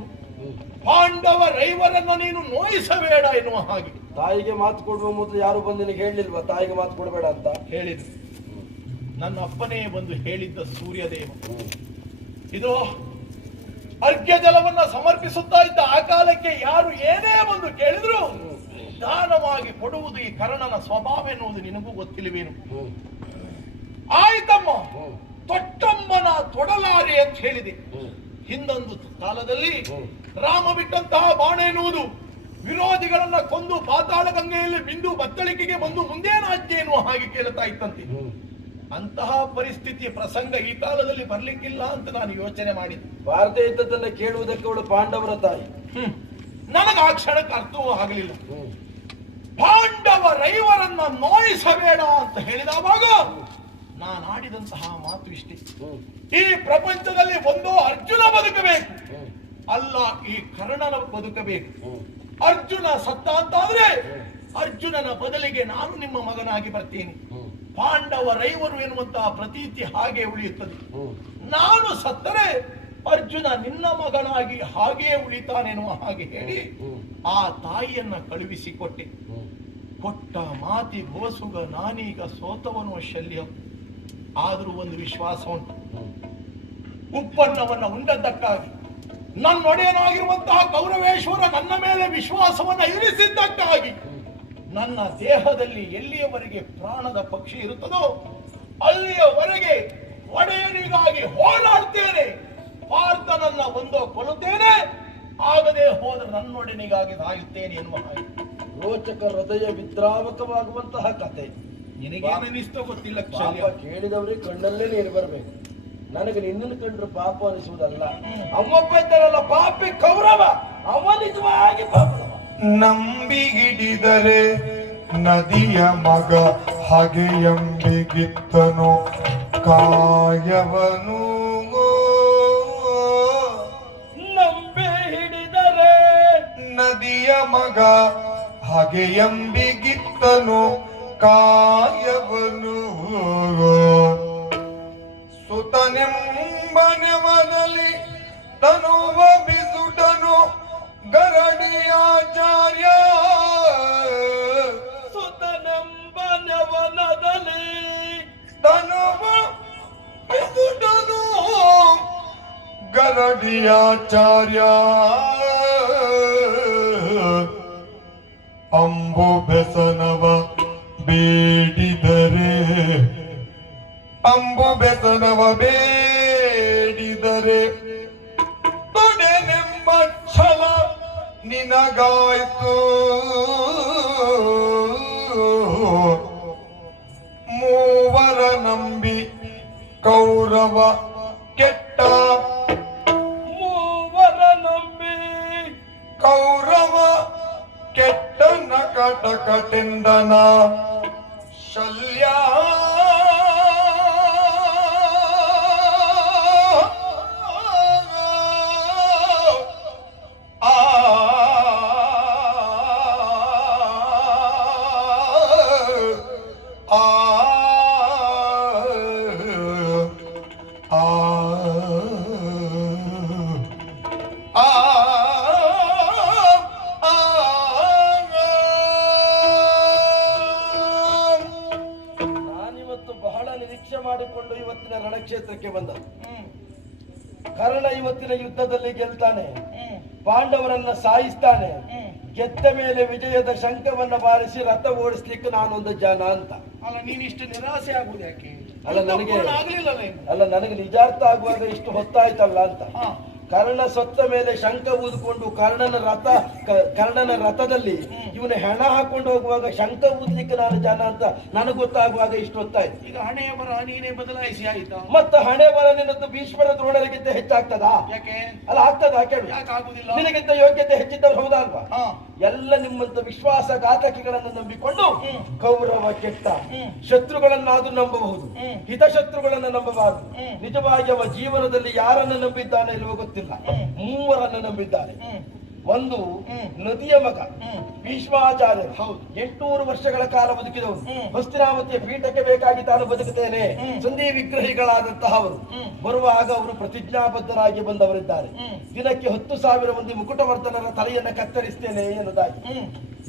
ಪಾಂಡವರೈವರನ್ನು ನೀನು ನೋಯಿಸಬೇಡ ಎನ್ನುವ ಹಾಗೆ. ತಾಯಿಗೆ ಮಾತು ಕೊಡುವ ಮೊದಲು ಯಾರು ಬಂದು ನಿನಗೆ ಹೇಳಲಿಲ್ವಾ ತಾಯಿಗೆ ಮಾತು ಕೊಡಬೇಡ ಅಂತ? ಹೇಳಿದ್ರು. ನನ್ನ ಅಪ್ಪನೇ ಬಂದು ಹೇಳಿದ್ದ ಸೂರ್ಯದೇವ. ಇದು ಅರ್ಘ್ಯ ಜಲವನ್ನ ಸಮರ್ಪಿಸುತ್ತಾ ಇದ್ದ ಆ ಕಾಲಕ್ಕೆ ಯಾರು ಏನೇ ಬಂದು ಕೇಳಿದ್ರು ದಾನವಾಗಿ ಕೊಡುವುದು ಈ ಕರ್ಣನ ಸ್ವಭಾವ ಎನ್ನುವುದು ನಿನಗೂ ಗೊತ್ತಿಲ್ಲವೇನು? ಆಯ್ತಮ್ಮ, ತೊಟ್ಟಮ್ಮನ ತೊಡಲಾರೆ ಅಂತ ಹೇಳಿದೆ. ಹಿಂದೊಂದು ಕಾಲದಲ್ಲಿ ರಾಮ ಬಿಟ್ಟಂತಹ ಬಾಣ ಎನ್ನುವುದು ವಿರೋಧಿಗಳನ್ನ ಕೊಂದು ಪಾತಾಳ ಗಂಗೆಯಲ್ಲಿ ಬಿಂದು ಬತ್ತಳಿಕೆಗೆ ಬಂದು ಮುಂದೇನಾಜ್ಞೆ ಎನ್ನುವ ಹಾಗೆ ಕೇಳ್ತಾ ಇತ್ತಂತೆ. ಅಂತಹ ಪರಿಸ್ಥಿತಿಯ ಪ್ರಸಂಗ ಈ ಕಾಲದಲ್ಲಿ ಬರ್ಲಿಕ್ಕಿಲ್ಲ ಅಂತ ನಾನು ಯೋಚನೆ ಮಾಡಿದ್ದೆ. ಭಾರತ ಯುದ್ಧದನ್ನ ಕೇಳುವುದಕ್ಕೆ ಅವಳು ಪಾಂಡವರ ತಾಯಿ. ನನಗೆ ಆ ಕ್ಷಣಕ್ಕೆ ಅರ್ಥವೂ ಆಗಲಿಲ್ಲ. ಪಾಂಡವರೈವರನ್ನ ನೋಯಿಸಬೇಡ ಅಂತ ಹೇಳಿದವಾಗ ನಾನು ಆಡಿದಂತಹ ಮಾತು ಇಷ್ಟೇ, ಈ ಪ್ರಪಂಚದಲ್ಲಿ ಒಂದೋ ಅರ್ಜುನ ಬದುಕಬೇಕು, ಅಲ್ಲ ಈ ಕರ್ಣನ ಬದುಕಬೇಕು. ಅರ್ಜುನ ಸತ್ತ ಅಂತಾದ್ರೆ ಅರ್ಜುನನ ಬದಲಿಗೆ ನಾನು ನಿಮ್ಮ ಮಗನಾಗಿ ಬರ್ತೀನಿ. ಪಾಂಡವರೈವರು ಎನ್ನುವಂತಹ ಪ್ರತೀತಿ ಹಾಗೆ ಉಳಿಯುತ್ತದೆ. ನಾನು ಸತ್ತರೆ ಅರ್ಜುನ ನಿನ್ನ ಮಗನಾಗಿ ಹಾಗೆಯೇ ಉಳಿತಾನೆನ್ನುವ ಹಾಗೆ ಹೇಳಿ ಆ ತಾಯಿಯನ್ನ ಕಳುಹಿಸಿಕೊಟ್ಟೆ. ಕೊಟ್ಟ ಮಾತಿ ಗೋಸುಗ ನಾನೀಗ ಸೋತವನು ಶಲ್ಯ. ಆದರೂ ಒಂದು ವಿಶ್ವಾಸ ಉಂಟು, ಉಪ್ಪನ್ನವನ್ನ ಉಂಡದ್ದಕ್ಕಾಗಿ ನನ್ನೊಡೆಯನಾಗಿರುವಂತಹ ಕೌರವೇಶ್ವರ ನನ್ನ ಮೇಲೆ ವಿಶ್ವಾಸವನ್ನ ಇರಿಸಿದ್ದಕ್ಕಾಗಿ ನನ್ನ ದೇಹದಲ್ಲಿ ಎಲ್ಲಿಯವರೆಗೆ ಪ್ರಾಣದ ಪಕ್ಷಿ ಇರುತ್ತದೋ ಅಲ್ಲಿಯವರೆಗೆ ಒಡೆಯನಿಗಾಗಿ ಹೋರಾಡ್ತೇನೆ. ಪಾರ್ಥನನ್ನ ಒಂದೋ ಕೊಲ್ಲುತ್ತೇನೆ, ಆಗದೆ ಹೋದರೆ ನನ್ನೊಡೆನಿಗಾಗಿ ಸಾಯುತ್ತೇನೆ ಎನ್ನುವ ಹಾಗೆ ರೋಚಕ ಹೃದಯ ವಿದ್ರಾವಕವಾಗುವಂತಹ ಕತೆ. ನಿನಗೇನಿಸ್ತೋ ಗೊತ್ತಿಲ್ಲ. ಪಾಪ ಕೇಳಿದವರಿಗೆ ಕಣ್ಣಲ್ಲೇ ನೀರು ಬರಬೇಕು. ನನಗೆ ನಿನ್ನನ್ನು ಕಂಡ್ರೆ ಪಾಪ ಅನಿಸುವುದಲ್ಲ. ಅಮ್ಮಪ್ಪ ಇದ್ದಾರಲ್ಲ ಪಾಪಿ ಕೌರವ, ಅವ ನಿಜವಾಗಿ ಪಾಪದವ. ನಂಬಿ ಹಿಡಿದರೆ ನದಿಯ ಮಗ ಹಾಗೆ ಎಂಬಿಗಿತ್ತನು ಕಾಯವನು. ನಂಬಿ ಹಿಡಿದರೆ ನದಿಯ ಮಗ ಹಾಗೆ ಎಂಬಿಗಿತ್ತನು ಕಾಯವನು. ಸುತನೆಂಬನೆವನಲ್ಲಿ ತನುವ ಬಿಸುಟನು ಗರಡಿಯಾಚಾರ್ಯ. ಸುತನೆಂಬನೆವನದಲ್ಲಿ ತನುವ ಬಿಸುಟನು ಗರಡಿಯಾಚಾರ್ಯ. ಅಂಬು ಬೆಸನವ ಬೇಡಿದರೆ ಅಂಬು ಬೆಸನವ ಬೇಡಿದರೆ ತೊಡೆನೆಂಬ ಛಲ ನಿನಗಾಯ್ತು. ಮೂವರ ನಂಬಿ ಕೌರವ ಕೆಟ್ಟ. ಮೂವರ ನಂಬಿ ಕೌರವ ಕೆಟ್ಟ ನಕಟಕಟೆಂದನ ಶಲ್ಯ. ನಾನಿವತ್ತು ಬಹಳ ನಿರೀಕ್ಷೆ ಮಾಡಿಕೊಂಡು ಇವತ್ತಿನ ರಣಕ್ಷೇತ್ರಕ್ಕೆ ಬಂದ. ಕರ್ಣ ಇವತ್ತಿನ ಯುದ್ಧದಲ್ಲಿ ಗೆಲ್ತಾನೆ, ಪಾಂಡವರನ್ನ ಸಾಯಿಸ್ತಾನೆ, ಗೆದ್ದ ಮೇಲೆ ವಿಜಯದ ಶಂಖವನ್ನ ಬಾರಿಸಿ ರಥ ಓಡಿಸ್ಲಿಕ್ಕೆ ನಾನೊಂದು ಜನ ಅಂತ. ಅಲ್ಲ, ನೀನಿಷ್ಟು ನಿರಾಸೆ ಆಗುವುದು ಯಾಕೆ? ಅಲ್ಲ ನನಗೆ ಆಗ್ಲಿಲ್ಲ. ಅಲ್ಲ ನನಗೆ ನಿಜಾರ್ಥ ಆಗುವಾಗ ಇಷ್ಟು ಹೊತ್ತಾಯ್ತಲ್ಲ ಅಂತ. ಕರ್ಣ ಸತ್ತ ಮೇಲೆ ಶಂಖ ಊದಿಕೊಂಡು ಕರ್ಣನ ರಥದಲ್ಲಿ ಇವನ ಹೆಣ ಹಾಕೊಂಡು ಹೋಗುವಾಗ ಶಂಖ ಊದ್ಲಿಕ್ಕೆ ನಾನು ಜನ ಅಂತ ನನಗೆ ಗೊತ್ತಾಗುವಾಗ ಇಷ್ಟು ಹೊತ್ತಾಯ್ತು. ಈಗ ಹಣೆಯ ಬರ ನೀನೇ ಬದಲಾಯಿಸಿ ಆಯ್ತಾ? ಮತ್ತೆ ಹಣೆ ಬರ ನಿನ್ನದ್ದು ಭೀಷ್ಮರ ದ್ರೋಣರಿಗಿಂತ ಹೆಚ್ಚಾಗ್ತದಾ? ಯಾಕೆ? ಅಲ್ಲ ಆಗ್ತದ ಕೇಳು. ಯಾಕೆ ಆಗುದಿಲ್ಲ? ನಿನಗಿಂತ ಯೋಗ್ಯತೆ ಹೆಚ್ಚಿದ್ದವ್ರು ಹೌದಾ ಅಲ್ವಾ? ಹಾ. ಎಲ್ಲ ನಿಮ್ಮಂತ ವಿಶ್ವಾಸಘಾತಕಿಗಳನ್ನು ನಂಬಿಕೊಂಡು ಕೌರವ ಕೆಟ್ಟ. ಶತ್ರುಗಳನ್ನಾದ್ರೂ ನಂಬಬಹುದು, ಹಿತಶತ್ರುಗಳನ್ನು ನಂಬಬಾರದು. ನಿಜವಾಗಿ ಅವ ಜೀವನದಲ್ಲಿ ಯಾರನ್ನು ನಂಬಿದ್ದಾನೆ ಇಲ್ವೋ ಗೊತ್ತಿಲ್ಲ. ಮೂವರನ್ನು ನಂಬಿದ್ದಾನೆ. ಒಂದು ನದಿಯ ಮಗ ಭೀಷ್ಮಾಚಾರ್ಯ, 800 ವರ್ಷಗಳ ಕಾಲ ಬದುಕಿದವರು. ಹಸ್ತಿನಾವತಿಯ ಪೀಠಕ್ಕೆ ಬೇಕಾಗಿ ತಾನು ಬದುಕುತ್ತೇನೆ ಸಂಧಿ ವಿಗ್ರಹಿಗಳಾದಂತಹ ಅವರು ಬರುವಾಗ ಅವರು ಪ್ರತಿಜ್ಞಾಬದ್ಧರಾಗಿ ಬಂದವರಿದ್ದಾರೆ. ದಿನಕ್ಕೆ 10,000 ಮಂದಿ ಮುಕುಟವರ್ಧನರ ತಲೆಯನ್ನ ಕತ್ತರಿಸ್ತೇನೆ ಎನ್ನುವುದಾಗಿ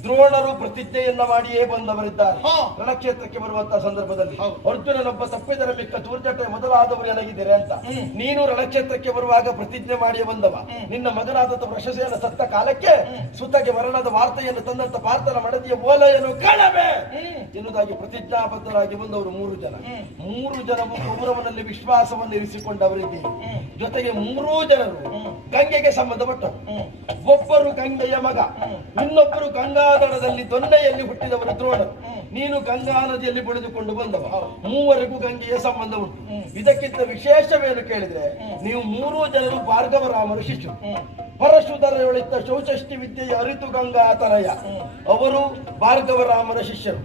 ದ್ರೋಣರು ಪ್ರತಿಜ್ಞೆಯನ್ನ ಮಾಡಿಯೇ ಬಂದವರಿದ್ದಾರೆ. ರಣಕ್ಷೇತ್ರಕ್ಕೆ ಬರುವಂತಹ ಸಂದರ್ಭದಲ್ಲಿ ಅರ್ಜುನನೊಬ್ಬ ತಪ್ಪಿದರ ಮಿಕ್ಕ ತೂರ್ಜಟೆ ಮೊದಲಾದವರು ಏನಾಗಿದ್ದಾರೆ ಅಂತ. ನೀನು ರಣಕ್ಷೇತ್ರಕ್ಕೆ ಬರುವಾಗ ಪ್ರತಿಜ್ಞೆ ಮಾಡಿಯೇ ಬಂದವ. ನಿನ್ನ ಮಗನಾದಂತ ವೃಷಸೇನ ಸತ್ತ ಕಾಲಕ್ಕೆ ಸುತಗೆ ಮರಣದ ವಾರ್ತೆಯನ್ನು ತಂದಂತ ಪಾರ್ಥನ ಮಡದಿಯ ಓಲೆಯನ್ನು ಕಾಣಬೇ ಎನ್ನುವುದಾಗಿ ಪ್ರತಿಜ್ಞಾಬದ್ಧರಾಗಿ ಬಂದವರು 3 ಜನ. 3 ಜನವು ಕೌರವನಲ್ಲಿ ವಿಶ್ವಾಸವನ್ನು ಇರಿಸಿಕೊಂಡವರಿದ್ದೀರಿ. ಜೊತೆಗೆ 3 ಜನರು ಗಂಗೆಗೆ ಸಂಬಂಧಪಟ್ಟರು. ಒಬ್ಬರು ಗಂಗೆಯ ಮಗ, ಇನ್ನೊಬ್ಬರು ಗಂಗಾಧರದಲ್ಲಿ ದೊನ್ನೆಯಲ್ಲಿ ಹುಟ್ಟಿದವರು ದ್ರೋಣರು. ನೀನು ಗಂಗಾ ನದಿಯಲ್ಲಿ ಬೆಳೆದುಕೊಂಡು ಬಂದವ. ಮೂವರಿಗೂ ಗಂಗೆಯ ಸಂಬಂಧ ಉಂಟು. ಇದಕ್ಕಿಂತ ವಿಶೇಷವೇನು ಕೇಳಿದ್ರೆ, ನೀವು 3 ಜನರು ಭಾರ್ಗವರಾಮರ ಶಿಷ್ಯರು. ಪರಶುಧರೊಳಿತ ಚೌಚಷ್ಟಿ ವಿದ್ಯೆಯ ಅರಿತು ಗಂಗಾತನಯ ಅವರು ಭಾರ್ಗವರಾಮರ ಶಿಷ್ಯರು.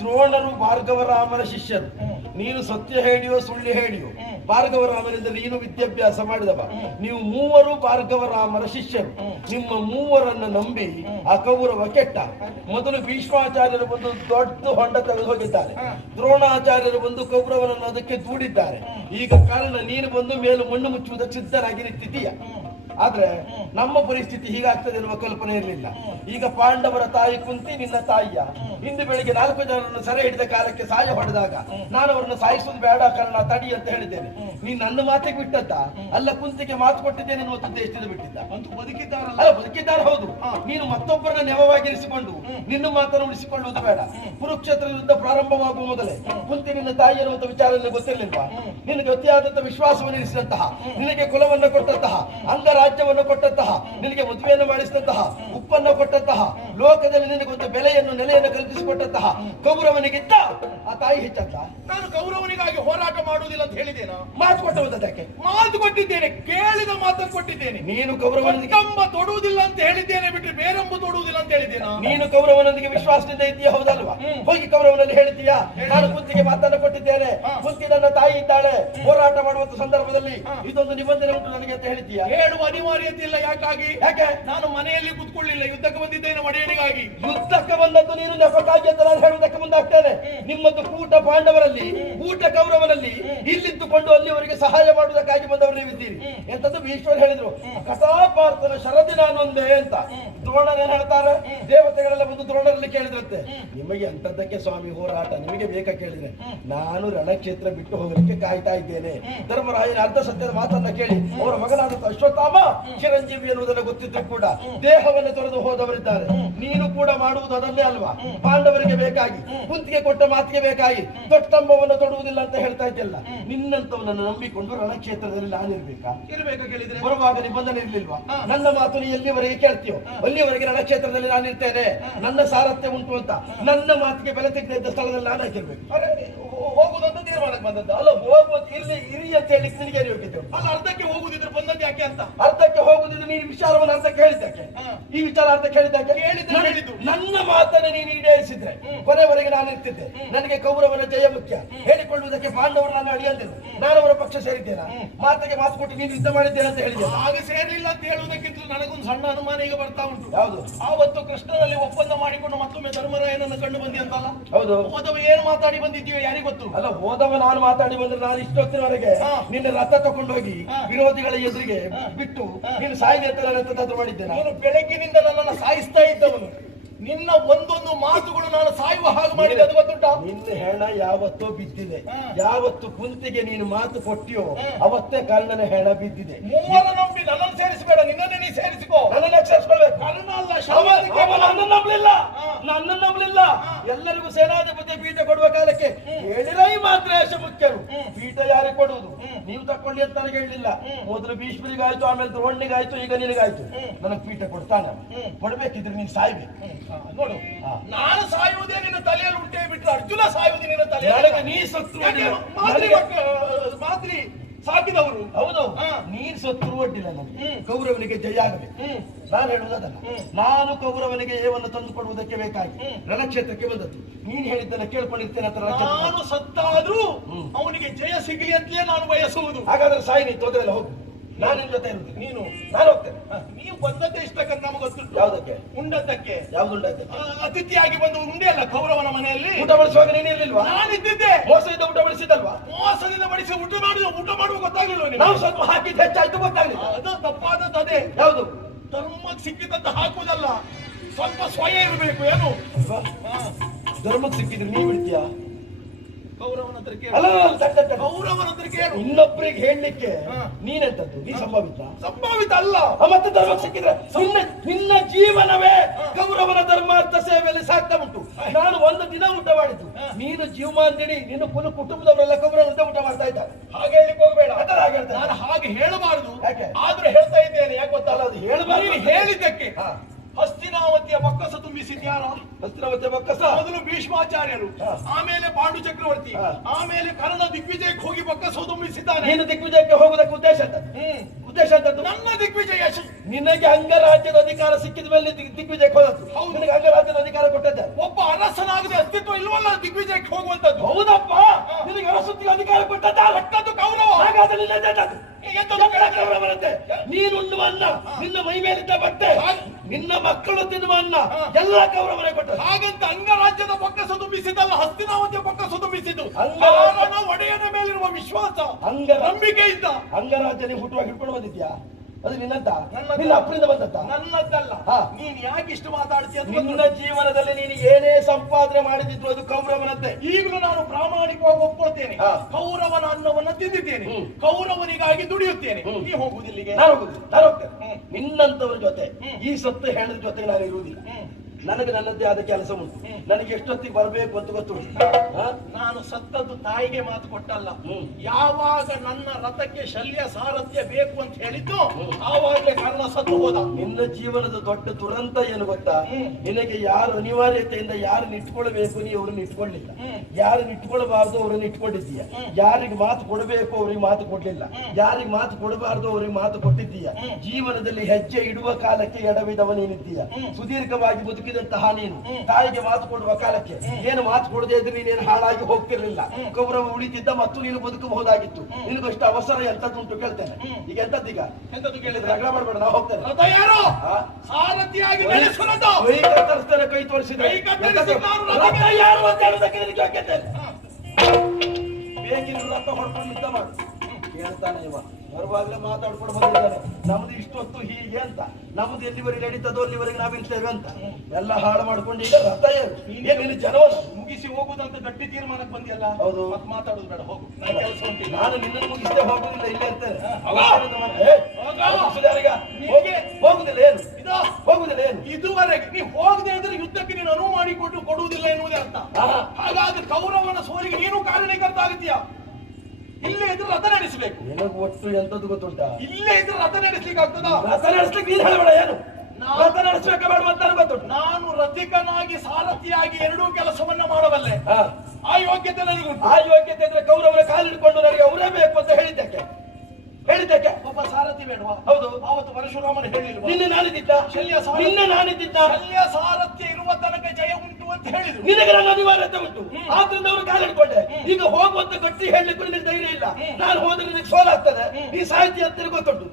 ದ್ರೋಣರು ಭಾರ್ಗವರಾಮರ ಶಿಷ್ಯರು. ನೀನು ಸತ್ಯ ಹೇಳಿಯೋ ಸುಳ್ಳು ಹೇಳಿಯೋ ಭಾರ್ಗವರಾಮನಿಂದ ನೀನು ವಿದ್ಯಾಭ್ಯಾಸ ಮಾಡಿದವ. ನೀವು 3 ಭಾರ್ಗವರಾಮರ ಶಿಷ್ಯರು. ನಿಮ್ಮ 3ರನ್ನು ನಂಬಿ ಆ ಕೌರವ ಕೆಟ್ಟ. ಮೊದಲು ಭೀಷ್ಮಾಚಾರ್ಯರು ಬಂದು ದೊಡ್ಡ ಹೊಂಡ ತೆಗೆದು ಹೋಗಿದ್ದಾರೆ. ದ್ರೋಣಾಚಾರ್ಯರು ಬಂದು ಕೌರವನನ್ನು ಅದಕ್ಕೆ ದೂಡಿದ್ದಾರೆ. ಈಗ ಕಾರಣ ನೀನು ಬಂದು ಮೇಲು ಮಣ್ಣು ಮುಚ್ಚುವುದಕ್ಕೆ ಸಿದ್ಧನಾಗಿ ನಿಂತಿದ್ದೀಯ. ಆದ್ರೆ ನಮ್ಮ ಪರಿಸ್ಥಿತಿ ಹೀಗಾಗ್ತದೆ ಎನ್ನುವ ಕಲ್ಪನೆ ಇರಲಿಲ್ಲ. ಈಗ ಪಾಂಡವರ ತಾಯಿ ಕುಂತಿ ನಿನ್ನ ತಾಯಿಯ, ಇಂದು ಬೆಳಿಗ್ಗೆ 4 ಜನರನ್ನು ಸೆರೆ ಹಿಡಿದ ಕಾಲಕ್ಕೆ ಸಾಯ ಹೊಡೆದಾಗ ನಾನು ಅವರನ್ನು ಸಾಯಿಸುವುದು ಬೇಡ ಕಾರಣ ತಡಿ ಅಂತ ಹೇಳಿದ್ದೇನೆ. ನೀನ್ ನನ್ನ ಮಾತಿಗೆ ಬಿಟ್ಟದ್ದ ಅಲ್ಲ, ಕುಂತಿಗೆ ಮಾತು ಕೊಟ್ಟಿದ್ದೇನೆ ಅನ್ನುವ ಉದ್ದೇಶದಿಂದ ಬಿಟ್ಟಿದ್ದ. ಅಂತೂ ಬದುಕಿದ್ದಾರಲ್ಲ? ಅಲ್ಲ, ಬದುಕಿದ್ದಾರೆ ಹೌದು. ನೀನು ಮತ್ತೊಬ್ಬರನ್ನ ನೆವವಾಗಿರಿಸಿಕೊಂಡು ನಿನ್ನ ಮಾತನ್ನು ಉಳಿಸಿಕೊಳ್ಳುವುದು ಬೇಡ. ಕುರುಕ್ಷೇತ್ರ ಯುದ್ಧ ಪ್ರಾರಂಭವಾಗುವ ಮೊದಲೇ ಕುಂತಿ ನಿನ್ನ ತಾಯಿ ಎನ್ನುವಂತ ವಿಚಾರ ಗೊತ್ತಿರಲಿಲ್ವಾ? ನಿನಗೆ ಅತಿಯಾದಂತ ವಿಶ್ವಾಸವನ್ನು ಇರಿಸಿದಂತಹ, ನಿನಗೆ ಕುಲವನ್ನು ಕೊಟ್ಟಂತಹ, ಅಂಗರಾಜ್ಯವನ್ನು ಕೊಟ್ಟಂತಹ, ನಿನಗೆ ಮದುವೆಯನ್ನು ಮಾಡಿಸಿದಂತಹ, ಉಪ್ಪನ್ನು ಕೊಟ್ಟಂತಹ, ಲೋಕದಲ್ಲಿ ನಿನಗೊಂದು ಬೆಲೆಯನ್ನು ನೆಲೆಯನ್ನು ಕಲ್ಪಿಸಿಕೊಟ್ಟಂತಹ ಕೌರವನಿಗಿಂತ ಆ ತಾಯಿ ಹೆಚ್ಚಂತ. ನಾನು ಕೌರವನಿಗಾಗಿ ಹೋರಾಟ ಮಾಡುವುದಿಲ್ಲ ಅಂತ ಹೇಳಿದ್ದೇನಾ? ಮಾತು ಕೊಟ್ಟುವುದಕ್ಕೆ ಮಾತು ಕೊಟ್ಟಿದ್ದೇನೆ, ಕೇಳಿದ ಮಾತನ್ನು ಕೊಟ್ಟಿದ್ದೇನೆ. ನೀನು ಕೌರವನಿಗೆ ತೊಡುವುದಿಲ್ಲ ಅಂತ ಹೇಳಿದ್ದೇನೆ ಬಿಟ್ಟರೆ ಬೇರೆಂಬ ತೊಡುವುದಿಲ್ಲ ಅಂತ ಹೇಳಿದ್ದೇನಾ? ನೀನು ಕೌರವನೊಂದಿಗೆ ವಿಶ್ವಾಸದಿಂದ ಇದೆಯಾ? ಹೌದಲ್ವಾ? ಹೋಗಿ ಕೌರವನಲ್ಲಿ ಹೇಳ್ತೀಯಾ ನಾನು ಕುಂತಿಗೆ ಮಾತನ್ನು ಕೊಟ್ಟಿದ್ದೇನೆ, ಕುಂತಿ ನನ್ನ ತಾಯಿ ಇದ್ದಾಳೆ, ಹೋರಾಟ ಮಾಡುವಂತ ಸಂದರ್ಭದಲ್ಲಿ ಇದೊಂದು ನಿಬಂಧನೆ ಉಂಟು ನನಗೆ ಅಂತ ಹೇಳ್ತೀಯಾ? ಹೇಳುವ ಅನಿವಾರ್ಯತೆ ಇಲ್ಲ. ಯಾಕಾಗಿ? ಯಾಕೆ? ನಾನು ಮನೆಯಲ್ಲಿ ಕುತ್ಕೊಳ್ಳಿಲ್ಲ, ಯುದ್ಧಕ್ಕೆ ಬಂದಿದ್ದೇನೆ ಒಡೆಯನಿಗಾಗಿ. ಯುದ್ಧಕ್ಕೆ ಬಂದದ್ದು ನೀನು ನೆಪಕ್ಕಾಗಿ ಅಂತ ನಾನು ಹೇಳುವುದಕ್ಕೆ ಮುಂದಾಗ್ತೇನೆ. ನಿಮ್ಮದು ಕೂಟ ಪಾಂಡವರಲ್ಲಿ, ಕೂಟ ಕೌರವರಲ್ಲಿ ಇಲ್ಲಿದ್ದುಕೊಂಡು ಅಲ್ಲಿವರೆಗೆ ಸಹಾಯ ಮಾಡುವುದಕ್ಕಾಗಿ ಬಂದವರು ನೀವಿದ್ದೀರಿ. ಎಂತದ್ದು ಭೀಷ್ಮರು ಹೇಳಿದ್ರು, ಕಥಾಪಾರ್ಥನ ಶರದಿ ನಾನೊಂದೇ ಅಂತ. ದ್ರೋಣರೇನು ಹೇಳ್ತಾರೆ? ದೇವತೆಗಳೆಲ್ಲ ಬಂದು ದ್ರೋಣರಲ್ಲಿ ಕೇಳಿದ್ರಂತೆ, ನಿಮಗೆ ಅಂತದ್ದಕ್ಕೆ ಸ್ವಾಮಿ ಹೋರಾಟ ನಿಮಗೆ ಬೇಕಾ ಕೇಳಿದ್ರೆ? ನಾನು ರಣಕ್ಷೇತ್ರ ಬಿಟ್ಟು ಹೋಗಲಿಕ್ಕೆ ಕಾಯ್ತಾ ಇದ್ದೇನೆ. ಧರ್ಮರಾಯನ ಅರ್ಧ ಸತ್ಯದ ಮಾತನ್ನ ಕೇಳಿ ಅವರ ಮಗನಾದ ಅಶ್ವತ್ಥಾಮ ಚಿರಂಜೀವಿ ಎನ್ನುವುದನ್ನು ಗೊತ್ತಿದ್ರು ಕೂಡ ದೇಹವನ್ನು ತೊರೆದು ಹೋದವರಿದ್ದಾರೆ. ನೀನು ಕೂಡ ಮಾಡುವುದು ಅದನ್ನೇ ಅಲ್ವಾ? ಪಾಂಡವರಿಗೆ ಬೇಕಾಗಿ, ಕುಂತಿಗೆ ಕೊಟ್ಟ ಮಾತಿಗೆ ಬೇಕಾಗಿ ದೊಡ್ಡಂಬವನ್ನು ತೊಡುವುದಿಲ್ಲ ಅಂತ ಹೇಳ್ತಾ ಇದ್ದಲ್ಲ. ನಿನ್ನಂತವನನ್ನು ನಂಬಿಕೊಂಡು ರಣಕ್ಷೇತ್ರದಲ್ಲಿ ನಾನಿರ್ಬೇಕಾ? ಇರ್ಬೇಕಾ ಕೇಳಿದ್ರೆ? ಬರುವಾಗ ನಿಬಂಧನೆ ಇರ್ಲಿಲ್ವಾ? ನನ್ನ ಮಾತು ನೀ ಎಲ್ಲಿವರೆಗೆ ಕೇಳ್ತೀಯೋ ಅಲ್ಲಿವರೆಗೆ ರಣಕ್ಷೇತ್ರದಲ್ಲಿ ನಾನಿರ್ತೇನೆ, ನನ್ನ ಸಾರಥ್ಯ ಉಂಟು ಅಂತ. ನನ್ನ ಮಾತಿಗೆ ಬೆಲೆ ತೆಗೆದ ಸ್ಥಳದಲ್ಲಿ ನಾನು ಹಾಕಿರ್ಬೇಕು. ಹೋಗುದಂತ ತೀರ್ಮಾನಕ್ಕೆ ಬಂದದ್ದು ಅಲ್ಲ, ಹೋಗುವುದು ಇರ್ಲಿ ಇರಿ ಅಂತ ಹೇಳಿ ನಿನಗೆ ಹೋಗಿದ್ದೇವೆ. ಅಲ್ಲ, ಅರ್ಧಕ್ಕೆ ಹೋಗುದಿದ್ರೆ ಬಂದದ್ದು ಯಾಕೆ ಅಂತ? ಅರ್ಧಕ್ಕೆ ಹೋಗುದಿದ್ರೆ ನೀನು ವಿಚಾರವನ್ನು ಅರ್ಧಕ್ಕೆ ಹೇಳಿದ್ದಕ್ಕೆ, ಈ ವಿಚಾರ ಅರ್ಧಕ್ಕೆ ಹೇಳಿದ್ದಕ್ಕೆ ಹೇಳಿದ್ದು ನನ್ನ ಮಾತನ್ನು ನೀನು ಈಡೇರಿಸಿದ್ರೆ ಕೊನೆವರೆಗೆ ನಾನು ಇರ್ತಿದ್ದೆ. ನನಗೆ ಕೌರವನ ಜಯ ಮುಖ್ಯ. ಹೇಳಿಕೊಳ್ಳುವುದಕ್ಕೆ ಪಾಂಡವರು ನಾನು ಅಡಿಯಂದಿರು, ನಾನು ಅವರ ಪಕ್ಷ ಸೇರಿದ್ದೇನೆ. ಮಾತಿಗೆ ಮಾತು ಕೊಟ್ಟು ನೀನು ಯುದ್ಧ ಮಾಡಿದ್ದೇನೆ ಅಂತ ಹೇಳಿದ್ದೆ. ಆಗ ಸೇರಿಲ್ಲ ಅಂತ ಹೇಳುವುದಕ್ಕಿಂತ ನನಗೊಂದು ಸಣ್ಣ ಅನುಮಾನ ಈಗ ಬರ್ತಾ ಉಂಟು. ಯಾವುದು? ಆವತ್ತು ಕೃಷ್ಣನಲ್ಲಿ ಒಪ್ಪಂದ ಮಾಡಿಕೊಂಡು ಮತ್ತೊಮ್ಮೆ ಧರ್ಮರಾಯನನ್ನು ಕಂಡು ಬಂದಿ ಅಂತಲ್ಲ? ಹೌದು. ಹೋದವ ಏನ್ ಮಾತಾಡಿ ಬಂದಿದ್ದೀಯೋ ಯಾರಿಗೂ ಗೊತ್ತು? ಅಲ್ಲ, ಹೋದವ ನಾನು ಮಾತಾಡಿ ಬಂದ್ರೆ ನಾನು ಇಷ್ಟೊತ್ತಿನವರೆಗೆ ನಿನ್ನ ರಥ ತಕೊಂಡು ಹೋಗಿ ವಿರೋಧಿಗಳ ಎದುರಿಗೆ ಬಿಟ್ಟು ನೀನು ಸಾಯಿಗೆ ಅಂತ ಮಾಡಿದ್ದೇನೆ. ನೀನು ಬೆಳಗ್ಗಿನಿಂದ ನನ್ನನ್ನು ಸಾಯಿಸ್ತಾ ಇದ್ದವನು. ನಿನ್ನ ಒಂದೊಂದು ಮಾತುಗಳು ನಾನು ಸಾಯುವ ಹಾಗೆ ಮಾಡಿದೆ, ಅದು ಗೊತ್ತುಂಟಾ? ನಿನ್ನ ಹೆಣ ಯಾವತ್ತೋ ಬಿದ್ದಿದೆ. ಯಾವತ್ತು ಕುಂತಿಗೆ ನೀನು ಮಾತು ಕೊಟ್ಟಿಯೋ ಅವತ್ತೇ ಕರ್ಣನ ಹೆಣ ಬಿದ್ದಿದೆ. ಮೂವರ ನಂಬಿ ನನ್ನನ್ನು ಸೇರಿಸಬೇಡ, ನಿನ್ನನ್ನೇ ನೀ ಸೇರಿಸಿಕೋ. ನನ್ನನ್ನು ಸೇರಿಸ್ಕೊಳ್ಬೇಕು. ಕರ್ಣ ಅಲ್ಲ, ನನ್ನ ನಂಬಲಿಲ್ಲ, ನನ್ನ ನಂಬಲಿಲ್ಲ. ಎಲ್ಲರಿಗೂ ಸೇನಾಧಿಪತಿ ಪೀಠ ಕೊಡುವ ಕಾಲಕ್ಕೆ ಹೇಳಿರೈ ಮಾತ್ರ ಮುಖ್ಯರು. ಪೀಠ ಯಾರಿಗೆ ಕೊಡುವುದು? ನೀವು ತಕೊಳ್ಳಿ ಅಂತ ನನಗೆ ಹೇಳಿಲ್ಲ. ಮೊದಲು ಭೀಷ್ಮರಿಗಾಯ್ತು, ಆಮೇಲೆ ದ್ರೋಣಿಗಾಯ್ತು, ಈಗ ನಿನಗಾಯ್ತು. ನನಗೆ ಪೀಠ ಕೊಡ್ತಾನೆ. ಕೊಡ್ಬೇಕಿದ್ರೆ ನೀನು ಸಾಯ್ಬೇಕು. ನೋಡು, ನಾನು ಸಾಯುವುದೇ ನಿನ್ನ ತಲೆಯಲ್ಲಿ ಉಂಟೆ ಬಿಟ್ಟರೆ ಅರ್ಜುನ ಸಾಯುವುದೇ ನಿನ್ನ ತಲೆಯಲ್ಲಿ. ನೀ ಸತ್ತು ಮಾತ್ರಿ ಸಾಕಿದವರು. ಹೌದು, ನೀನ್ ಸತ್ರು ಒಡ್ಡಿಲ್ಲ ನನಗೆ. ಕೌರವನಿಗೆ ಜಯ ಆಗಬೇಕು. ನಾನು ಹೇಳುವುದಲ್ಲ, ನಾನು ಕೌರವನಿಗೆ ಜಯವನ್ನು ತಂದು ಕೊಡುವುದಕ್ಕೆ ಬೇಕಾಗಿ ರಣಕ್ಷೇತ್ರಕ್ಕೆ ಬಂದದ್ದು. ನೀನ್ ಹೇಳಿದ್ದನ್ನ ಕೇಳ್ಕೊಂಡಿರ್ತೇನೆ ಅಂತ. ನಾನು ಸತ್ತಾದ್ರೂ ಅವನಿಗೆ ಜಯ ಸಿಗಲಿ ಅಂತಲೇ ನಾನು ಬಯಸುವುದು. ಹಾಗಾದ್ರೆ ಸಾಯಿ, ನೀ ತೊಂದರೆ ಹೋಗು, ನಾನು ನಿನ್ ಜೊತೆ ಇರುವುದು. ನೀನು ನಾನು ಹೋಗ್ತೇನೆ. ನೀವು ಬಂದದ್ದೇ ಇಷ್ಟಕ್ಕಂತ ನಮಗೆ ಗೊತ್ತುಂಟು. ಯಾವುದಕ್ಕೆ? ಉಂಡದ್ದಕ್ಕೆ. ಯಾವ್ದು ಉಂಡದ್ದು? ಅತಿಥಿಯಾಗಿ ಬಂದು ಉಂಡೆ ಅಲ್ಲ ಕೌರವನ ಮನೆಯಲ್ಲಿ ಊಟ ಬಡಿಸುವಾಗ ನೀನು ಇರ್ಲಿಲ್ವಾ? ನಾನಿದ್ದಿದ್ದೆ. ಮೋಸದಿಂದ ಊಟ ಬಡಿಸಿದಲ್ವಾ? ಮೋಸದಿಂದ ಬಡಿಸಿ ಊಟ ಮಾಡುವ ಗೊತ್ತಾಗಲಿಲ್ಲ. ನಾವು ಸ್ವಲ್ಪ ಹಾಕಿದ್ದು ಹೆಚ್ಚಾಯ್ತು, ಗೊತ್ತಾಗಲಿಲ್ಲ. ಅದು ತಪ್ಪಾದದ್ದು. ಅದೇ ಯಾವುದು? ಧರ್ಮಕ್ಕೆ ಸಿಕ್ಕಿದಂತ ಹಾಕುವುದಲ್ಲ, ಸ್ವಲ್ಪ ಸ್ವಯ ಇರಬೇಕು. ಏನು ಧರ್ಮಕ್ಕೆ ಸಿಕ್ಕಿದ್ರೆ ನೀ ಬಿಡ್ತೀಯಾ? ಕೌರವನ ಹತ್ರ ಕೇಳು. ಅಲ್ಲ, ಕೌರವನ ಹತ್ರ ಕೇಳು. ಇನ್ನೊಬ್ಬರಿಗೆ ಹೇಳಲಿಕ್ಕೆ ನೀನೆಂತದ್ದು? ನೀ ಸಂಭಾವಿತ ಅಲ್ಲ. ಮತ್ತೆ ಧರ್ಮಕ್ಕೆ ಸಿಕ್ಕಿದ್ರೆ ನಿನ್ನ ಜೀವನವೇ ಕೌರವನ ಧರ್ಮಾರ್ಥ ಸೇವೆಯಲ್ಲಿ ಸಾಕ್ತಾ ಉಂಟು. ನಾನು ಒಂದು ದಿನ ಊಟ ಮಾಡಿದ್ದು, ನೀನು ಜೀವಮಾಂದಿಡಿ ನಿನ್ನ ಕುಟುಂಬದವರೆಲ್ಲ ಕೌರವನ ಊಟ ಮಾಡ್ತಾ ಇದ್ದಾರೆ. ಹಾಗೆ ಹೇಳಿಕ್ಕೆ ಹೋಗಬೇಡ. ನಾನು ಹಾಗೆ ಹೇಳಬಾರದು, ಯಾಕೆ? ಆದ್ರೂ ಹೇಳ್ತಾ ಇದ್ದೇನೆ. ಯಾಕೆ ಗೊತ್ತಲ್ಲ? ಅದು ಹೇಳಬಾರದು. ಹೇಳಿದ್ದಕ್ಕೆ ಹಸ್ತಿನಾವತಿಯ ಬೊಕ್ಕಸ ತುಂಬಿಸಿದ್ಯಾರ? ಹಸ್ತಿನಾವತಿಯ ಬೊಕ್ಕಸ ಮೊದಲು ಭೀಷ್ಮಾಚಾರ್ಯರು, ಆಮೇಲೆ ಪಾಂಡು ಚಕ್ರವರ್ತಿ, ಆಮೇಲೆ ಕರ್ಣ ದಿಗ್ವಿಜಯಕ್ಕೆ ಹೋಗಿ ಬೊಕ್ಕಸ ತುಂಬಿಸಿದ್ದಾನೆ. ನೀನು ದಿಗ್ವಿಜಯಕ್ಕೆ ಹೋಗುವುದಕ್ಕೆ ಉದ್ದೇಶ ಅಂತ? ಉದ್ದೇಶ ಅಂತ ನನ್ನ ದಿಗ್ವಿಜಯ. ನಿನಗೆ ಅಂಗರಾಜ್ಯದ ಅಧಿಕಾರ ಸಿಕ್ಕಿದ ಮೇಲೆ ದಿಗ್ವಿಜಯಕ್ಕೆ ಹೋದದ್ದು. ನಿನಗೆ ಅಂಗರಾಜ್ಯದ ಅಧಿಕಾರ ಕೊಟ್ಟದ್ದ. ಒಬ್ಬ ಅರಸನಾಗದೆ ಅಸ್ತಿತ್ವ ಇಲ್ವಲ್ಲ ದಿಗ್ವಿಜಯಕ್ಕೆ ಹೋಗುವಂತದ್ದು. ಹೌದಪ್ಪ, ನಿನಗೆ ಅರಸೊತ್ತಿಗೆ ಅಧಿಕಾರ ಕೊಟ್ಟದ್ದು ಕೌರವ. ಹಾಗಾದ್ರೆ ಕೌರವರಂತೆ ನೀನು ಉಣ್ಣುವ ಅನ್ನ, ನಿನ್ನ ಮೈ ಮೇಲಿದ್ದ ಬಟ್ಟೆ, ನಿನ್ನ ಮಕ್ಕಳು ತಿನ್ನುವ ಅನ್ನ ಎಲ್ಲ ಕೌರವರೇ ಕೊಟ್ಟ. ಹಾಗಂತ ಅಂಗರಾಜ್ಯದ ಬೊಕ್ಕಸ ತುಂಬಿಸಿದ್ದಲ್ಲ, ಹಸ್ತಿನಾವತಿಯ ಬೊಕ್ಕಸ ತುಂಬಿಸಿದ್ದು. ಒಡೆಯನ ಮೇಲಿರುವ ವಿಶ್ವಾಸ, ನಂಬಿಕೆ ಇದ್ದ. ಅಂಗರಾಜ್ಯ ನೀವು ಹುಟ್ಟುವಾಗ ಹಿಡ್ಕೊಂಡು ಬಂದಿದ್ಯಾ? ಅದು ನಿನ್ನಂತ ನನ್ನದ. ನಿನ್ನ ಅಪ್ಪನಿಂದ ಬಂದತ್ತ ನನ್ನದ್ದಲ್ಲ. ಹಾ. ನೀನ್ ಯಾಕೆ ಇಷ್ಟು ಮಾತಾಡ್ತೀಯ ಅಂತ ನಿನ್ನ ಜೀವನದಲ್ಲಿ ನೀನು ಏನೇ ಸಂಪಾದನೆ ಮಾಡಿದಿದ್ರು ಅದು ಕೌರವನದ್ದೇ. ಈಗಲೂ ನಾನು ಪ್ರಾಮಾಣಿಕವಾಗಿ ಒಪ್ಕೊಳ್ತೇನೆ. ಹಾ. ಕೌರವನ ಅನ್ನವನ್ನ ತಿಂದಿದ್ದೇನೆ. ಕೌರವನಿಗಾಗಿ ದುಡಿಯುತ್ತೇನೆ. ನೀ ಹೋಗುದಿಲ್ಲಿಗೆ? ನಾನು ಹೋಗ್ತೇನೆ. ನಿನ್ನಂತವರ ಜೊತೆ ಈ ಸತ್ತು ಹೆಣದ ಜೊತೆ ನಾನು ಇರುವುದಿಲ್ಲ. ನನಗೆ ನನ್ನದೇ ಆದ ಕೆಲಸ ಉಂಟು. ನನಗೆ ಎಷ್ಟೊತ್ತಿಗೆ ಬರಬೇಕು ಅಂತ ಗೊತ್ತುಂಟು. ನಾನು ಸತ್ತದ್ದು ತಾಯಿಗೆ ಮಾತು ಕೊಟ್ಟಲ್ಲ. ಯಾವಾಗ ನನ್ನ ರಥಕ್ಕೆ ಶಲ್ಯ ಸಾರಥ್ಯ ಬೇಕು ಅಂತ ಹೇಳಿದ್ದು ಆವಾಗಲೇ ಕರ್ಣ ಸತ್ತು ಹೋದ. ನಿನ್ನ ಜೀವನದ ದೊಡ್ಡ ದುರಂತ ಏನು ಗೊತ್ತಾ? ನಿನಗೆ ಯಾರು ಅನಿವಾರ್ಯತೆಯಿಂದ ಯಾರನ್ನ ಇಟ್ಕೊಳ್ಬೇಕು ನೀ ಅವ್ರನ್ನ ಇಟ್ಕೊಳ್ಳಿಲ್ಲ. ಯಾರನ್ನ ಇಟ್ಕೊಳ್ಬಾರ್ದು ಅವ್ರನ್ನ ಇಟ್ಕೊಂಡಿದ್ದೀಯ. ಯಾರಿಗೆ ಮಾತು ಕೊಡಬೇಕು ಅವ್ರಿಗೆ ಮಾತು ಕೊಡ್ಲಿಲ್ಲ. ಯಾರಿಗೆ ಮಾತು ಕೊಡಬಾರ್ದು ಅವ್ರಿಗೆ ಮಾತು ಕೊಟ್ಟಿದ್ದೀಯ. ಜೀವನದಲ್ಲಿ ಹೆಜ್ಜೆ ಇಡುವ ಕಾಲಕ್ಕೆ ಎಡವಿದವ ನೀನಿದ್ದೀಯ. ಸುದೀರ್ಘವಾಗಿ ಬದುಕಿದಂತಹ ನೀನು ತಾಯಿಗೆ ಮಾತು ಕೊಡುವ ಕಾಲಕ್ಕೆ ಏನು ಮಾತು ಕೊಡದೆ ಇದ್ರೆ ನೀನೇನು ಹಾಳಾಗಿ ಹೋಗ್ತಿರ್ಲಿಲ್ಲ. ಕೌರವ ಉಳಿತಿದ್ದ ಮತ್ತು ನೀನು ಬದುಕಬಹುದಾಗಿತ್ತು. ನಿನಗಷ್ಟು ಅವಸರ ಎಂತದ್ದುಂಟು ಕೇಳ್ತೇನೆ. ಈಗ ಎಂತದ್ದೀಗ ಎಂತದ್ದು ಕೇಳಿದ್ರೆ ರಗಡ ಮಾಡ್ಬೇಡ, ನಾವು ಹೋಗ್ತೇನೆ. ರಥ ಯಾರು? ಸಾರಥಿಯಾಗಿ ನಡೆಸುವುದು. ಕೈ ಕತ್ತರಿಸ್ತಾರೆ, ಕೈ ತೋರಿಸಿದ್ರೆ ಕೈ ಕತ್ತರಿಸಿ ನಾನು ರಥ ಯಾರು ಅಂತ ಹೇಳೋದಕ್ಕೆ ನಿನಗೆ ಯೋಗ್ಯತೆ ಇಲ್ಲ. ಬೇಕಿದ್ರೆ ರಥ ಹೊಡ್ಕೊಂಡು ಯುದ್ಧ ಮಾಡು. ಕೇಳ್ತಾನೆ ಇವ ಬರುವಾಗಲೇ ಮಾತಾಡ್ಕೊಂಡು ಬಂದಿದ್ದಾನೆ. ನಮ್ದು ಇಷ್ಟೊತ್ತು ಹೀಗೆ ಅಂತ, ನಮ್ದು ಎಲ್ಲಿವರೆಗೆ ನಡೀತದೋ ಅಲ್ಲಿವರೆಗೆ ನಾವಿರ್ತೇವೆ ಅಂತ ಎಲ್ಲ ಹಾಳು ಮಾಡ್ಕೊಂಡು ಈಗ ರಥ ಏನು ಜನವಲ್ಲ ಮುಗಿಸಿ ಹೋಗುದಂತ ಗಟ್ಟಿ ತೀರ್ಮಾನಕ್ಕೆ ಬಂದಿಯಲ್ಲ. ಹೌದು. ಮತ್ತೆ ಮಾತಾಡುದು ಬೇಡ, ಹೋಗು. ನನ್ನ ಕೆಲಸ ಉಂಟಿಲ್ಲ. ನಾನು ನಿನ್ನನ್ನು ಮುಗಿಸ್ತೇ ಹೋಗುದಿಲ್ಲ, ಇಲ್ಲೇ ಇರ್ತೇನೆ. ಹೋಗುದಿಲ್ಲ ಏನು? ಇದು ಹೋಗುದಿಲ್ಲ ಏನು? ಇದುವರೆಗೆ ನೀವು ಹೋಗದೆ ಇದ್ರೆ ಯುದ್ಧಕ್ಕೆ ನೀನು ಅನುವು ಮಾಡಿಕೊಟ್ಟು ಕೊಡುವುದಿಲ್ಲ ಎನ್ನುವುದೇ ಅರ್ಥ. ಹಾಗಾದ್ರೆ ಕೌರವನ ಸೋಲಿಗೆ ನೀನು ಕಾರಣೀಕರ್ತ ಆಗುತ್ತೀಯ. ಇಲ್ಲೇ ಇದ್ರೆ ರಥ ನಡೆಸಬೇಕು. ನಿನಗೆ ಒಟ್ಟು ಎಂತದ್ದು ಗೊತ್ತುಂಟ? ಇಲ್ಲೇ ಇದ್ರೆ ರಥ ನಡೆಸ್ಲಿಕ್ಕೆ ಆಗ್ತದ? ರಥ ನಡೆಸ್ಲಿಕ್ಕೆ ನೀನು ಹೇಳಬೇಡ. ಏನು ರಥ ನಡೆಸಬೇಕ ಬೇಡ ಅಂತ ಗೊತ್ತುಂಟು. ನಾನು ರಥಿಕನಾಗಿ ಸಾರಥಿಯಾಗಿ ಎರಡೂ ಕೆಲಸವನ್ನ ಮಾಡಬಲ್ಲೆ. ಆ ಯೋಗ್ಯತೆ ನನಗುಂಟು. ಆ ಯೋಗ್ಯತೆ ಇದ್ರೆ ಕೌರವರ ಕಾಲಿಡ್ಕೊಂಡು ನನಗೆ ಅವರೇ ಬೇಕು ಅಂತ ಹೇಳಿದ್ದಕ್ಕೆ ಒಬ್ಬ ಸಾರಥಿ ಬೇಡವಾ? ಹೌದು. ಅವತ್ತು ಪರಶುರಾಮನ ಹೇಳಿಲ್ವಾ? ನಿನ್ನೆ ನಾನಿದ್ದ ಶಲ್ಯ ಸಾರಥ್ಯ ಇರುವ ತನಕ ಜಯ ಉಂಟು ಅಂತ ಹೇಳಿದ್ರು. ನಿನಗೆ ನನ್ನ ಅನಿವಾರ್ಯತೆ ಉಂಟು, ಆದ್ರಿಂದ ಅವರು ಕಾಲಿಡ್ಕೊಂಡೆ. ಈಗ ಹೋಗುವಂತ ಗಟ್ಟಿ ಹೇಳಲಿಕ್ಕೂ ನಿನಗೆ ಧೈರ್ಯ ಇಲ್ಲ. ನಾನು ಹೋದ್ರೆ ನಿನಗೆ ಸೋಲಾಗ್ತದೆ, ನೀ ಸಾಹಿತ್ಯ ಅಂತ ಗೊತ್ತುಂಟು.